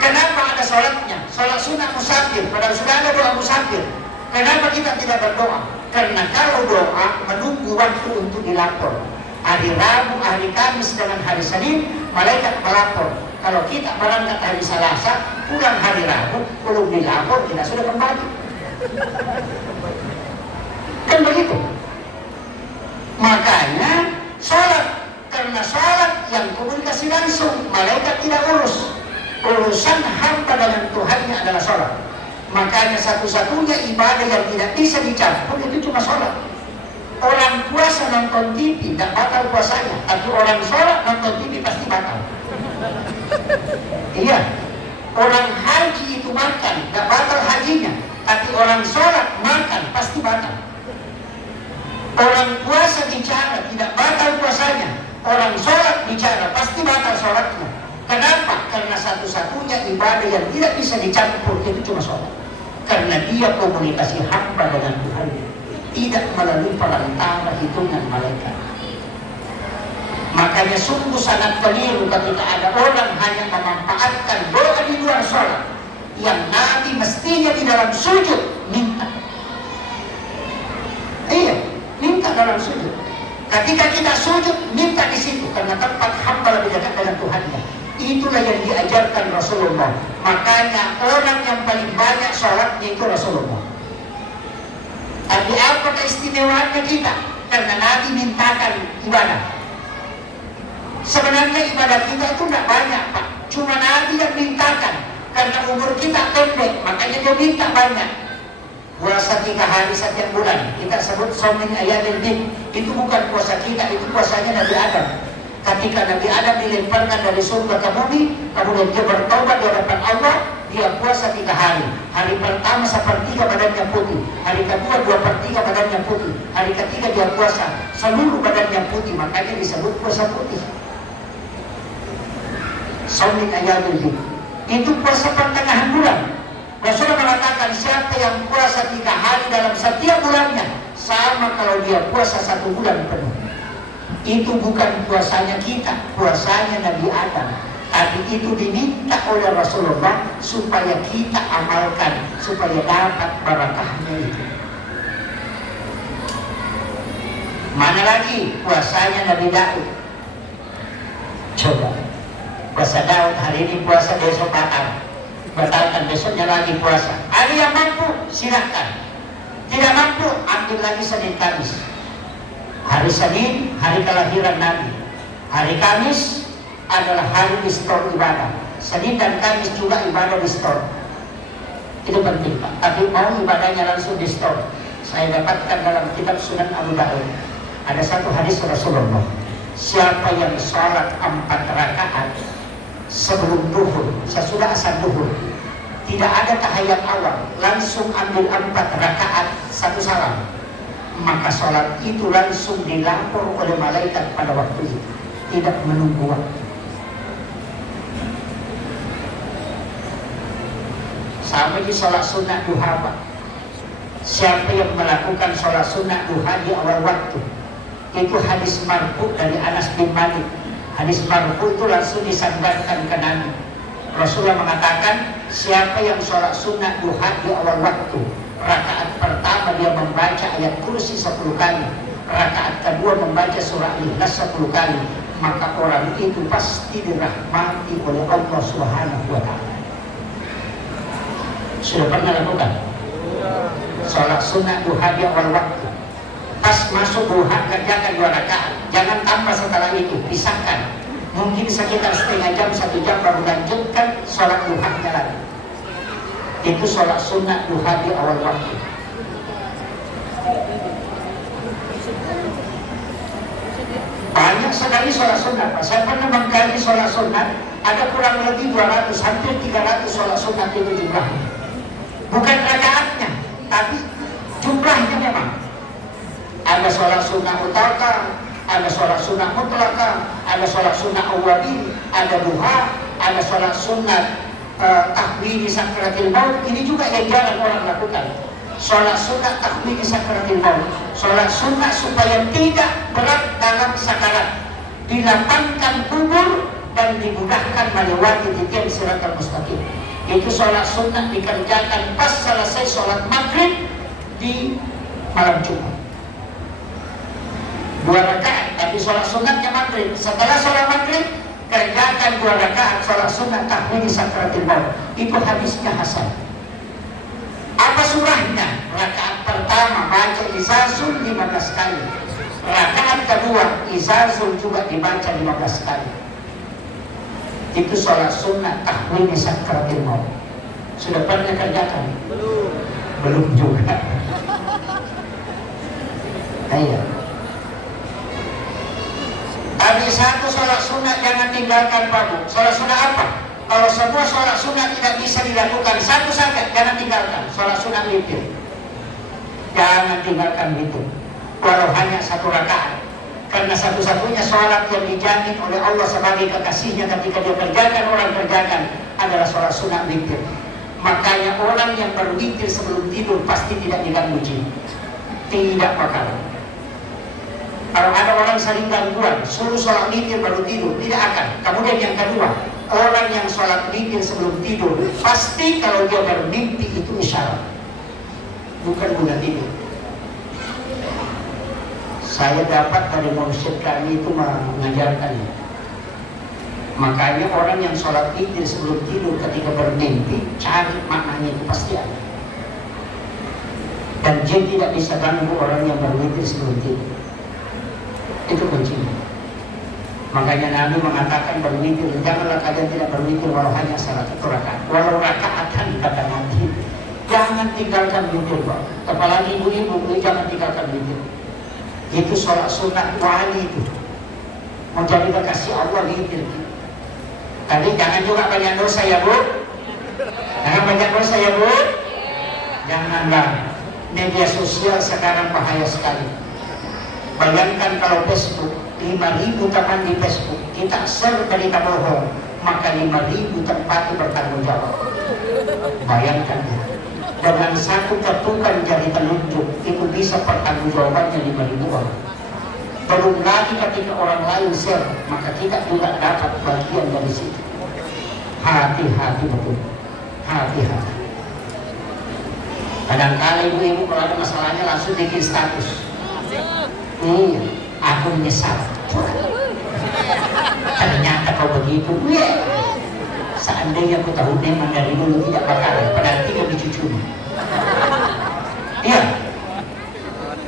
Kenapa ada sholatnya? Sholat sunnah musafir, padahal sudah ada doa musafir. Kenapa kita tidak berdoa? Karena kalau doa menunggu waktu untuk dilapor. Hari Rabu, hari Kamis dengan hari Senin, malaikat melapor. Kalau kita berangkat hari Selasa, pulang hari Rabu, belum dilapor, kita sudah kembali. Kan begitu. Makanya sholat, karena sholat yang komunikasi langsung, malaikat tidak urus. Urusan hamba dengan Tuhannya adalah sholat. Makanya satu-satunya ibadah yang tidak bisa dicampur itu cuma sholat. Orang puasa nonton TV tidak batal puasanya, tapi orang sholat nonton TV pasti batal. Iya. Orang haji itu makan tidak batal hajinya, tapi orang sholat makan pasti batal. Orang puasa bicara tidak batal puasanya, orang sholat bicara pasti batal sholatnya. Kenapa? Karena satu-satunya ibadah yang tidak bisa dicampur itu cuma sholat. Karena dia komunikasi hamba dengan Tuhan, tidak melalui perantara hitungan malaikat. Makanya sungguh sangat keliru ketika ada orang hanya memanfaatkan doa di luar sholat, yang Nabi mestinya di dalam sujud minta. Iya, minta dalam sujud. Ketika kita sujud, minta di situ karena tempat hamba lebih dekat dengan Tuhannya. Itulah yang diajarkan Rasulullah. Makanya orang yang paling banyak sholatnya itu Rasulullah. Tapi apa keistimewaannya kita? Karena Nabi mintakan ibadah. Sebenarnya ibadah kita itu tidak banyak, Pak. Cuma Nabi yang mintakan. Karena umur kita pendek, makanya dia minta banyak. Puasa 3 hari setiap bulan, kita sebut Shaumil Ayyamil Bid. Itu bukan puasa kita, itu puasanya Nabi Adam. Ketika Nabi Adam dilemparkan dari surga ke bumi, kemudian dia bertobat di hadapan Allah, dia puasa 3 hari. Hari pertama 1/3 badannya putih, hari kedua 2/3 badannya putih, hari ketiga dia puasa seluruh badannya putih, makanya disebut puasa putih. Shaumil Ayyamil Bid. Itu puasa pertengahan bulan. Rasulullah mengatakan siapa yang puasa 3 hari dalam setiap bulannya, sama kalau dia puasa 1 bulan penuh. Itu bukan puasanya kita, puasanya Nabi Adam. Tapi itu diminta oleh Rasulullah supaya kita amalkan, supaya dapat barakahnya itu. Mana lagi puasanya Nabi Daud? Coba, puasa Daud hari ini puasa, besok batal. Batalkan, besoknya lagi puasa. Ada yang mampu, silahkan. Tidak mampu, ambil lagi Senin Kamis. Hari Senin, hari kelahiran Nabi. Hari Kamis adalah hari di store ibadah. Senin dan Kamis juga ibadah di store. Itu penting, Pak. Tapi mau ibadahnya langsung di store. Saya dapatkan dalam kitab Sunan Abu Daud. Ada satu hadis Rasulullah. Siapa yang sholat 4 rakaat sebelum duhur, sesudah asar duhur, tidak ada tahiyat awal, langsung ambil 4 rakaat 1 salam, maka sholat itu langsung dilapor oleh malaikat pada waktu itu, tidak menunggu waktu. Sama di sholat sunnah duha, Pak. Siapa yang melakukan sholat sunnah duha di awal waktu, itu hadis marfu dari Anas bin Malik. Hadis marfu itu langsung disandarkan ke Nabi. Rasulullah mengatakan, siapa yang sholat sunnah duha di awal waktu, rakaat pertama dia membaca ayat kursi 10 kali, rakaat kedua membaca surah Ikhlas 10 kali, maka orang itu pasti dirahmati oleh Allah Subhanahu wa Ta'ala. Sudah pernah lakukan? Sholat sunnah duha di awal waktu, pas masuk duha kerjakan 2 rakaat, jangan tambah setelah itu, pisahkan. Mungkin sekitar setengah jam, 1 jam baru lanjutkan sholat duhanya lagi. Itu sholat sunnah duha di awal waktu. Banyak sekali sholat sunnah, Pak. Saya pernah mengkaji sholat sunnah, ada kurang lebih 200, hampir 300 sholat sunnah itu jumlahnya. Bukan rakaatnya, tapi jumlahnya memang. Ada sholat sunnah mutlakah, ada sholat sunnah mutlakah, ada sholat sunnah awwabin, ada duha, ada sholat sunnah tahwili sakratil maut. Ini juga yang jarang orang lakukan. Sholat sunnah tahwili sakratil maut, sholat sunnah supaya tidak berat dalam sakarat, dilapangkan kubur dan dimudahkan melewati titik siratal mustaqim. Itu sholat sunnah dikerjakan pas selesai sholat maghrib di malam Jumat. 2 rakaat, tapi sholat sunnahnya maghrib. Setelah sholat maghrib, kerjakan 2 rakaat sholat sunnah tahwili sakratil maut. Itu hadisnya hasan. Apa surahnya? Rakaat pertama baca izazul 15 kali. Rakaat kedua izazul juga dibaca 15 kali. Itu sholat sunnah tahwili sakratil maut. Sudah pernah kerjakan? Belum juga. Ayo. Ada satu sholat sunnah jangan tinggalkan, Pak Bu. Sholat sunnah apa? Kalau semua sholat sunnah tidak bisa dilakukan, satu saja jangan tinggalkan. Sholat sunnah witir. Jangan tinggalkan itu, walau hanya 1 rakaat. Karena satu-satunya sholat yang dijamin oleh Allah sebagai kekasihnya ketika dia kerjakan, orang kerjakan adalah sholat sunnah witir. Makanya orang yang berwitir sebelum tidur pasti tidak diganggu jin. Tidak bakal. Kalau ada orang saling gangguan, suruh sholat witir baru tidur, tidak akan. Kemudian yang kedua, orang yang sholat witir sebelum tidur, pasti kalau dia bermimpi itu isyarat, bukan guna tidur. Saya dapat dari mursyid kami itu mengajarkannya. Makanya orang yang sholat witir sebelum tidur ketika bermimpi, cari maknanya itu pasti ada. Dan jin tidak bisa ganggu orang yang berwitir sebelum tidur. Itu kuncinya. Makanya Nabi mengatakan berwitir, janganlah kalian tidak berwitir walau hanya 1 rakaat. Walau rakaatan kata Nabi, jangan tinggalkan witir, Pak. Apalagi ibu-ibu, jangan tinggalkan witir. Itu sholat sunnah wali itu. Mau jadi kekasih Allah witir. Tapi jangan juga banyak dosa ya Bu. Jangan banyak dosa ya Bu. Janganlah. Media sosial sekarang bahaya sekali. Bayangkan kalau Facebook 5.000 teman di Facebook, kita share berita bohong, maka 5.000 tempat bertanggung jawab. Bayangkan ya. Dengan 1 ketukan jari telunjuk itu bisa pertanggungjawabannya 5.000 orang. Belum lagi ketika orang lain share, maka kita juga dapat bagian dari situ. Hati-hati betul. Hati-hati. Kadang-kadang ibu-ibu kalau ada masalahnya langsung bikin status. Iya, aku menyesal. Ternyata kau begitu. Seandainya aku tahu memang dari dulu tidak bakalan, padahal tidak dicucumi. Iya.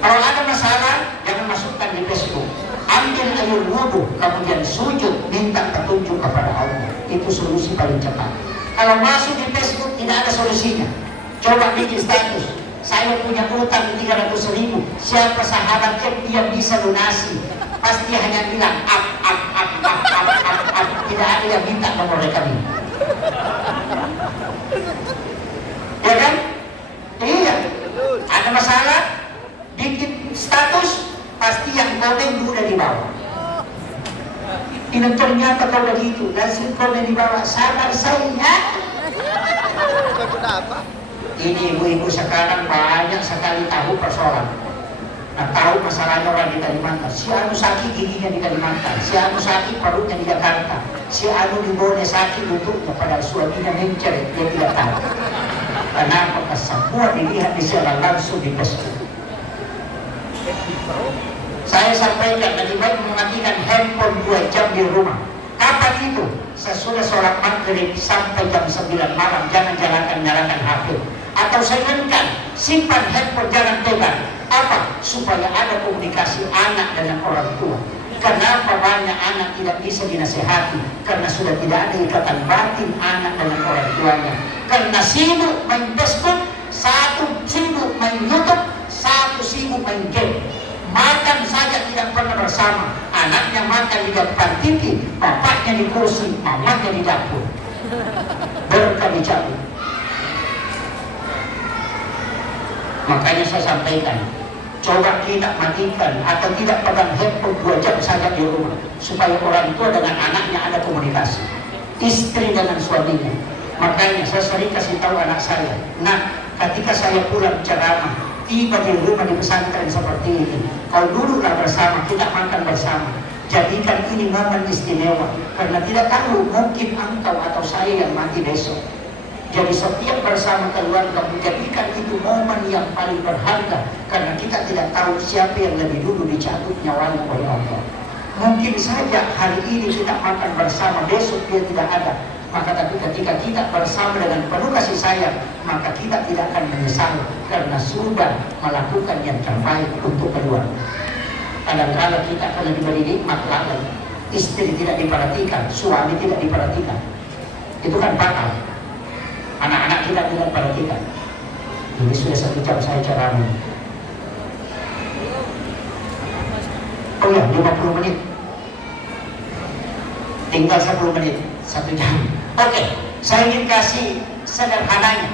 Kalau ada masalah, jangan masukkan di Facebook. Ambil air wudhu, kemudian sujud, minta petunjuk kepada Allah. Itu solusi paling cepat. Kalau masuk di Facebook tidak ada solusinya. Coba bikin status. Saya punya utang 300.000. Siapa sahabat yang bisa lunasi? Pasti hanya bilang up. tidak ada yang minta nomor rekening. Ya kan? Iya. Ada masalah, bikin status, pasti yang komen udah di bawah. Ini ternyata kalau begitu, langsung komen di bawah, sabar saya. Ini ibu-ibu sekarang banyak sekali tahu persoalan. Nah, tahu masalahnya orang di Kalimantan. Si anu sakit giginya di Kalimantan, si anu sakit perutnya di Jakarta, si anu di Bone sakit lututnya, padahal suaminya menceret, dia tidak tahu. Kenapa? Semua dilihat secara langsung di Facebook. Saya sampaikan, lebih baik mematikan handphone 2 jam di rumah. Kapan itu? Sesudah sholat maghrib sampai jam 9 malam, jangan nyalakan HP. Atau saya ingatkan, simpan handphone, jangan pegang. Apa? Supaya ada komunikasi anak dengan orang tua. Kenapa banyak anak tidak bisa dinasehati? Karena sudah tidak ada ikatan batin anak dengan orang tuanya. Karena sibuk main Facebook, satu sibuk main YouTube, satu sibuk main game. Makan saja tidak pernah bersama. Anaknya makan di depan TV, bapaknya di kursi, mamanya di dapur. Berkali-kali. Makanya saya sampaikan, coba kita matikan atau tidak pegang handphone 2 jam saja di rumah, supaya orang tua dengan anaknya ada komunikasi, istri dengan suaminya. Makanya saya sering kasih tahu anak saya, nah ketika saya pulang ceramah, tiba di rumah di pesantren seperti ini, kau duduklah bersama, kita makan bersama. Jadikan ini momen istimewa, karena tidak tahu mungkin engkau atau saya yang mati besok. Jadi setiap bersama keluarga menjadikan itu momen yang paling berharga, karena kita tidak tahu siapa yang lebih dulu dicabut nyawanya oleh Allah. Mungkin saja hari ini kita makan bersama, besok dia tidak ada. Maka tapi ketika kita bersama dengan penuh kasih sayang, maka kita tidak akan menyesal karena sudah melakukan yang terbaik untuk keluarga. Kadang-kadang kita akan lebih bernikmat lalai, istri tidak diperhatikan, suami tidak diperhatikan. Itu kan fatal. Anak-anak kita tidak perhatikan. Ini sudah 1 jam saya ceramah. Oh ya, 50 menit. Tinggal 10 menit, 1 jam. Oke, saya ingin kasih sederhananya.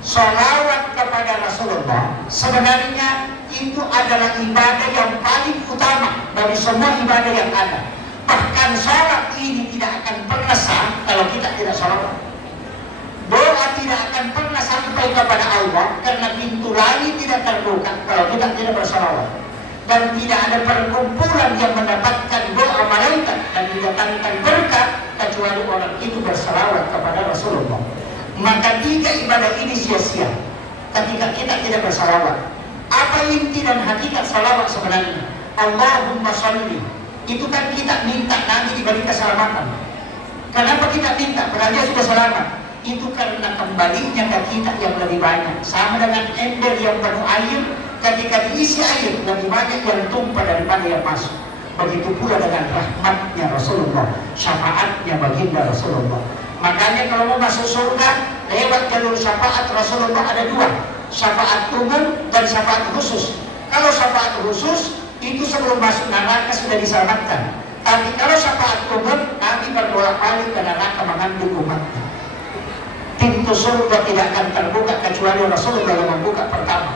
Sholawat kepada Rasulullah sebenarnya itu adalah ibadah yang paling utama dari semua ibadah yang ada. Bahkan sholat ini tidak akan pernah sah kalau kita tidak sholawat. Doa tidak akan pernah sampai kepada Allah karena pintu langit tidak terbuka kalau kita tidak bersalawat. Dan tidak ada perkumpulan yang mendapatkan doa malaikat dan didatangkan berkat kecuali orang itu bersalawat kepada Rasulullah. Maka 3 ibadah ini sia-sia ketika kita tidak bersalawat. Apa inti dan hakikat salawat sebenarnya? Allahumma sholli. Itu kan kita minta Nabi diberi keselamatan. Kenapa kita minta? Karena dia sudah selamat. Itu karena kembalinya ke kita yang lebih banyak. Sama dengan ember yang penuh air, ketika diisi air lebih banyak yang tumpah daripada yang masuk. Begitu pula dengan rahmatnya Rasulullah, syafaatnya baginda Rasulullah. Makanya kalau mau masuk surga lewat jalur syafaat Rasulullah ada 2, syafaat umum dan syafaat khusus. Kalau syafaat khusus itu sebelum masuk neraka sudah diselamatkan. Tapi kalau syafaat umum, Nabi berbolak-balik ke neraka mengambil umatnya. Pintu surga tidak akan terbuka kecuali Rasulullah yang membuka pertama.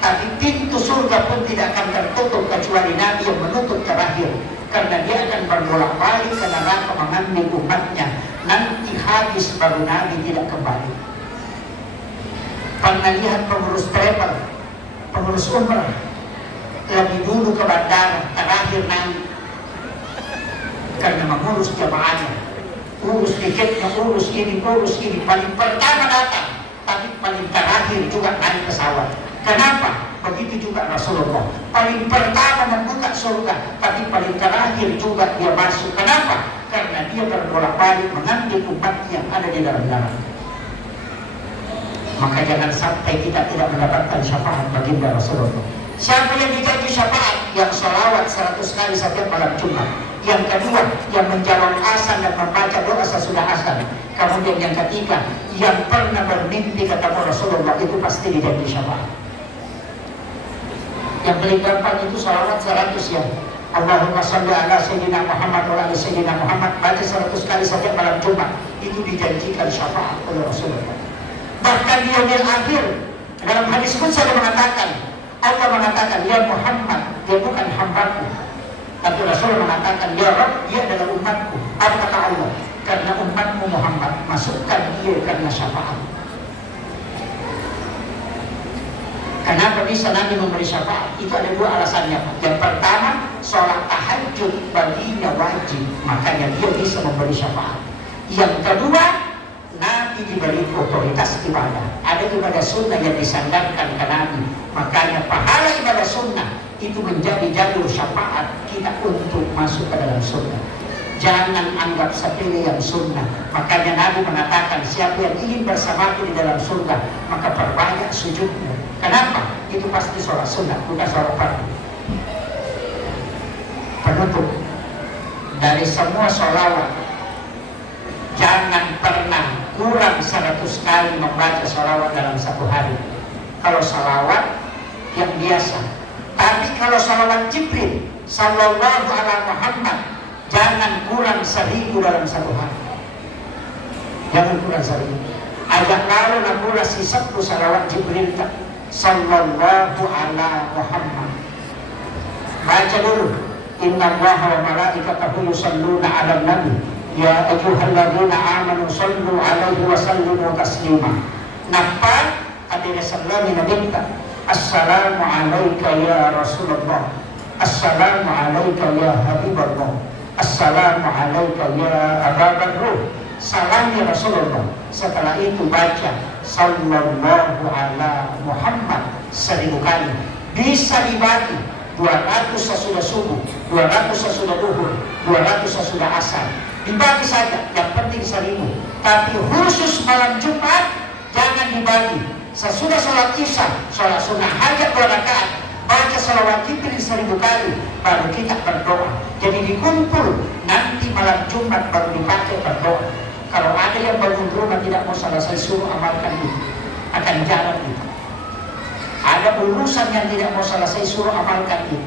Tapi pintu surga pun tidak akan tertutup kecuali Nabi yang menutup terakhir. Karena dia akan berbolak-balik ke neraka mengambil umatnya. Nanti habis baru Nabi tidak kembali. Pernah lihat pengurus travel, pengurus umrah, lebih dulu ke bandara, terakhir Nabi. Karena mengurus jamaahnya, urus tiketnya, urus ini, paling pertama datang, tapi paling terakhir juga naik pesawat. Kenapa? Begitu juga Rasulullah, paling pertama membuka surga, tapi paling terakhir juga dia masuk. Kenapa? Karena dia berbolak-balik mengambil umat yang ada di dalam neraka. Maka jangan sampai kita tidak mendapatkan syafaat baginda Rasulullah. Siapa yang dijanji syafaat? Yang sholawat 100 kali setiap malam Jumat. Yang kedua, yang menjawab azan dan membaca doa sesudah azan. Kemudian yang ketiga, yang pernah bermimpi ketemu Rasulullah itu pasti dijanji syafaat. Yang paling gampang itu sholawat 100 ya. Allahumma sholli ala sayyidina Muhammad wa ala sayyidina Muhammad, baca 100 kali setiap malam Jumat, itu dijanjikan syafaat oleh Rasulullah. Bahkan di yaumil akhir dalam hadis qudsi mengatakan, Allah mengatakan, ya Muhammad, dia bukan hambaku, tapi Rasul mengatakan, ya Rabb, dia adalah umatku. Apa kata Allah? Karena umatmu Muhammad, masukkan dia karena syafaat. Kenapa bisa Nabi memberi syafaat? Itu ada dua alasannya. Yang pertama, sholat tahajud baginya wajib, makanya dia bisa memberi syafaat. Yang kedua, Nabi diberi otoritas ibadah. Ada ibadah sunnah yang disandarkan ke Nabi, makanya pahala ibadah sunnah itu menjadi jalur syafaat kita untuk masuk ke dalam sunnah. Jangan anggap sepele yang sunnah. Makanya Nabi mengatakan, siapa yang ingin bersamaku di dalam surga, maka perbanyak sujudnya. Kenapa? Itu pasti sholat sunnah, bukan sholat fardu. Penutup dari semua sholawat, jangan pernah kurang 100 kali membaca sholawat dalam satu hari. Kalau sholawat yang biasa. Tapi kalau sholawat Jibril sallallahu alaihi Muhammad, jangan kurang 1000 dalam satu hari. Jangan kurang 1000. Ajak lalu nakura sisap salawat Jibril sallallahu alaihi Muhammad. Baca dulu. Inna Allaha wa malaikatahu yusalluna 'alan nabi. Ya ayyuhalladzina amanu sallu 'alaihi wa sallimu taslima. Napa adina sallami nabiyka. Assalamu alayka ya Rasulullah. Assalamu alayka ya Habiballah. Assalamu alayka ya Aba Bakr. Salam ya Rasulullah. Setelah itu baca sallallahu ala Muhammad 1000 kali. Bisa dibagi 200 sesudah subuh, 200 sesudah duhur, 200 sesudah asar. Dibagi saja, yang penting 1000. Tapi khusus malam Jumat jangan dibagi. Sesudah sholat isya, sholat sunnah hajat 2 rakaat, baca sholawat Jibril 1000 kali, baru kita berdoa. Jadi dikumpul, nanti malam Jumat baru dipakai berdoa. Kalau ada yang bangun rumah tidak mau selesai, suruh amalkan itu, akan jalan itu. Ada urusan yang tidak mau selesai, suruh amalkan itu.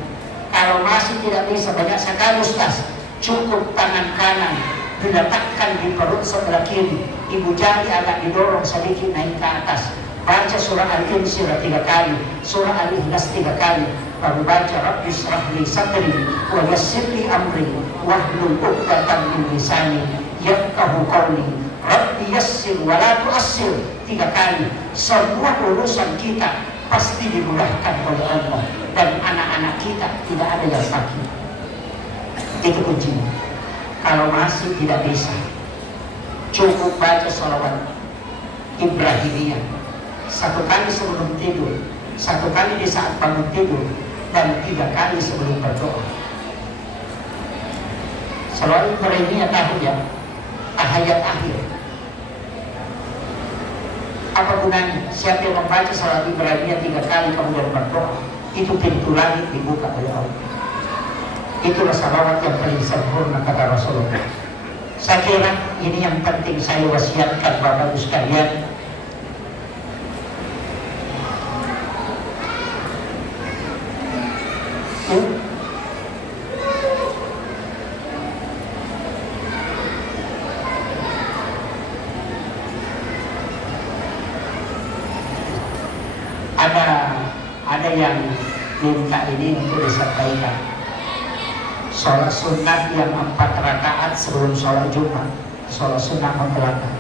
Kalau masih tidak bisa, banyak sekali ustaz, cukup tangan kanan diletakkan di perut sebelah kiri, ibu jari agak didorong sedikit naik ke atas. Baca surah Al-Insyirah 3 kali, surah Al-Ikhlas 3 kali, baru baca Rabbi shrah li sadri wa yassir li amri wahlul 'uqdatam min lisani yafqahu qawli. Rabbi yassir wa la tu'assir 3 kali. Semua urusan kita pasti dimudahkan oleh Allah, dan anak-anak kita tidak ada yang sakit. Itu kuncinya. Kalau masih tidak bisa, cukup baca sholawat Ibrahimiyah 1 kali sebelum tidur, 1 kali di saat bangun tidur, dan 3 kali sebelum berdoa. Sholawat Ibrahimiyah tahu ya, tahiyat akhir. Apa gunanya? Siapa yang membaca sholawat Ibrahimiyah 3 kali kemudian berdoa, itu pintu langit dibuka oleh Allah. Itulah sholawat yang paling sempurna kata Rasulullah. Saya kira ini yang penting saya wasiatkan Bapak Ibu sekalian. Ada yang minta ini untuk disampaikan. Sholat sunat yang 4 rakaat sebelum sholat Jumat, sholat sunat mutlakah.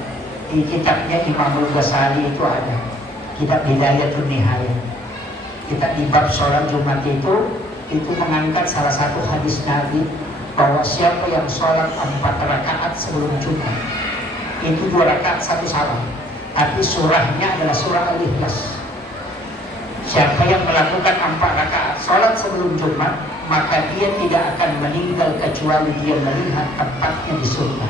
Di kitabnya Imam Ghazali itu ada, kitab Bidayatul Nihayah. Kita di bab sholat Jumat itu mengangkat salah satu hadis Nabi bahwa siapa yang sholat 4 rakaat sebelum Jumat, itu 2 rakaat 1 salam, tapi surahnya adalah surah Al-Ikhlas. Siapa yang melakukan 4 rakaat sholat sebelum Jumat, maka dia tidak akan meninggal kecuali dia melihat tempatnya di surga.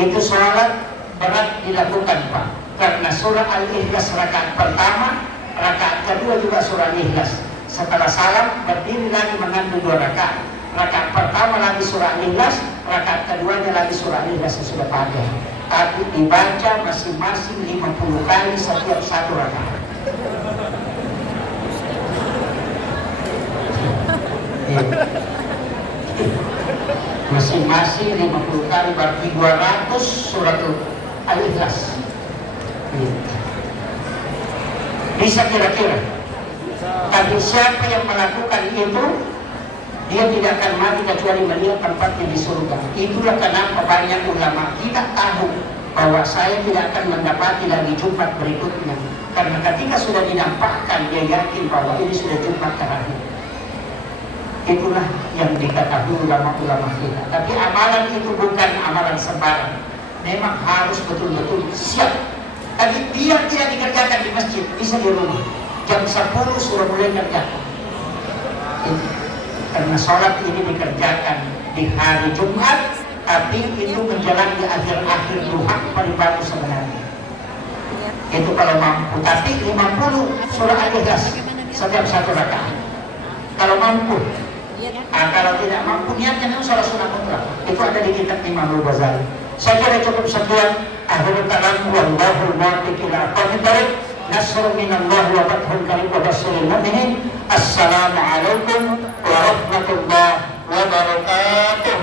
Itu sholat berat dilakukan Pak, karena surah Al-Ikhlas rakaat pertama, rakaat kedua juga surah Al-Ikhlas. Setelah salam berdiri lagi mengambil 2 rakaat. Rakaat pertama lagi surah Al-Ikhlas, rakaat keduanya lagi surah Al-Ikhlas sesudah Fatihah. Tapi dibaca masing-masing 50 kali setiap 1 rakaat. Masing-masing 50 kali berarti 200 surat Al-Ikhlas. Bisa kira-kira. Tapi siapa yang melakukan itu, dia tidak akan mati kecuali melihat tempatnya di surga. Itulah kenapa banyak ulama tidak tahu bahwa saya tidak akan mendapati lagi Jumat berikutnya. Karena ketika sudah dinampakkan, dia yakin bahwa ini sudah Jumat terakhir. Itulah yang dikatakan ulama-ulama kita. Tapi amalan itu bukan amalan sembarang. Memang harus betul-betul siap. Tapi biar tidak dikerjakan di masjid, bisa di rumah. Jam 10 sudah mulai kerjakan. Karena sholat ini dikerjakan di hari Jumat, tapi itu menjelang di akhir-akhir duha paling bagus sebenarnya. Itu kalau mampu. Tapi 50 surah Al-Ikhlas setiap satu rakaat. Kalau mampu. Kalau tidak mampu, niatnya itu sholat sunnah mutlak. Itu ada di kitab Imam Al-Ghazali. Saya kira cukup sekian. Akhirul kalam wallahul muwaffiq ila aqwamit thoriq. Nasrun minallah wa fathun qarib wa basyiril mu'minin. Assalamualaikum warahmatullahi wabarakatuh.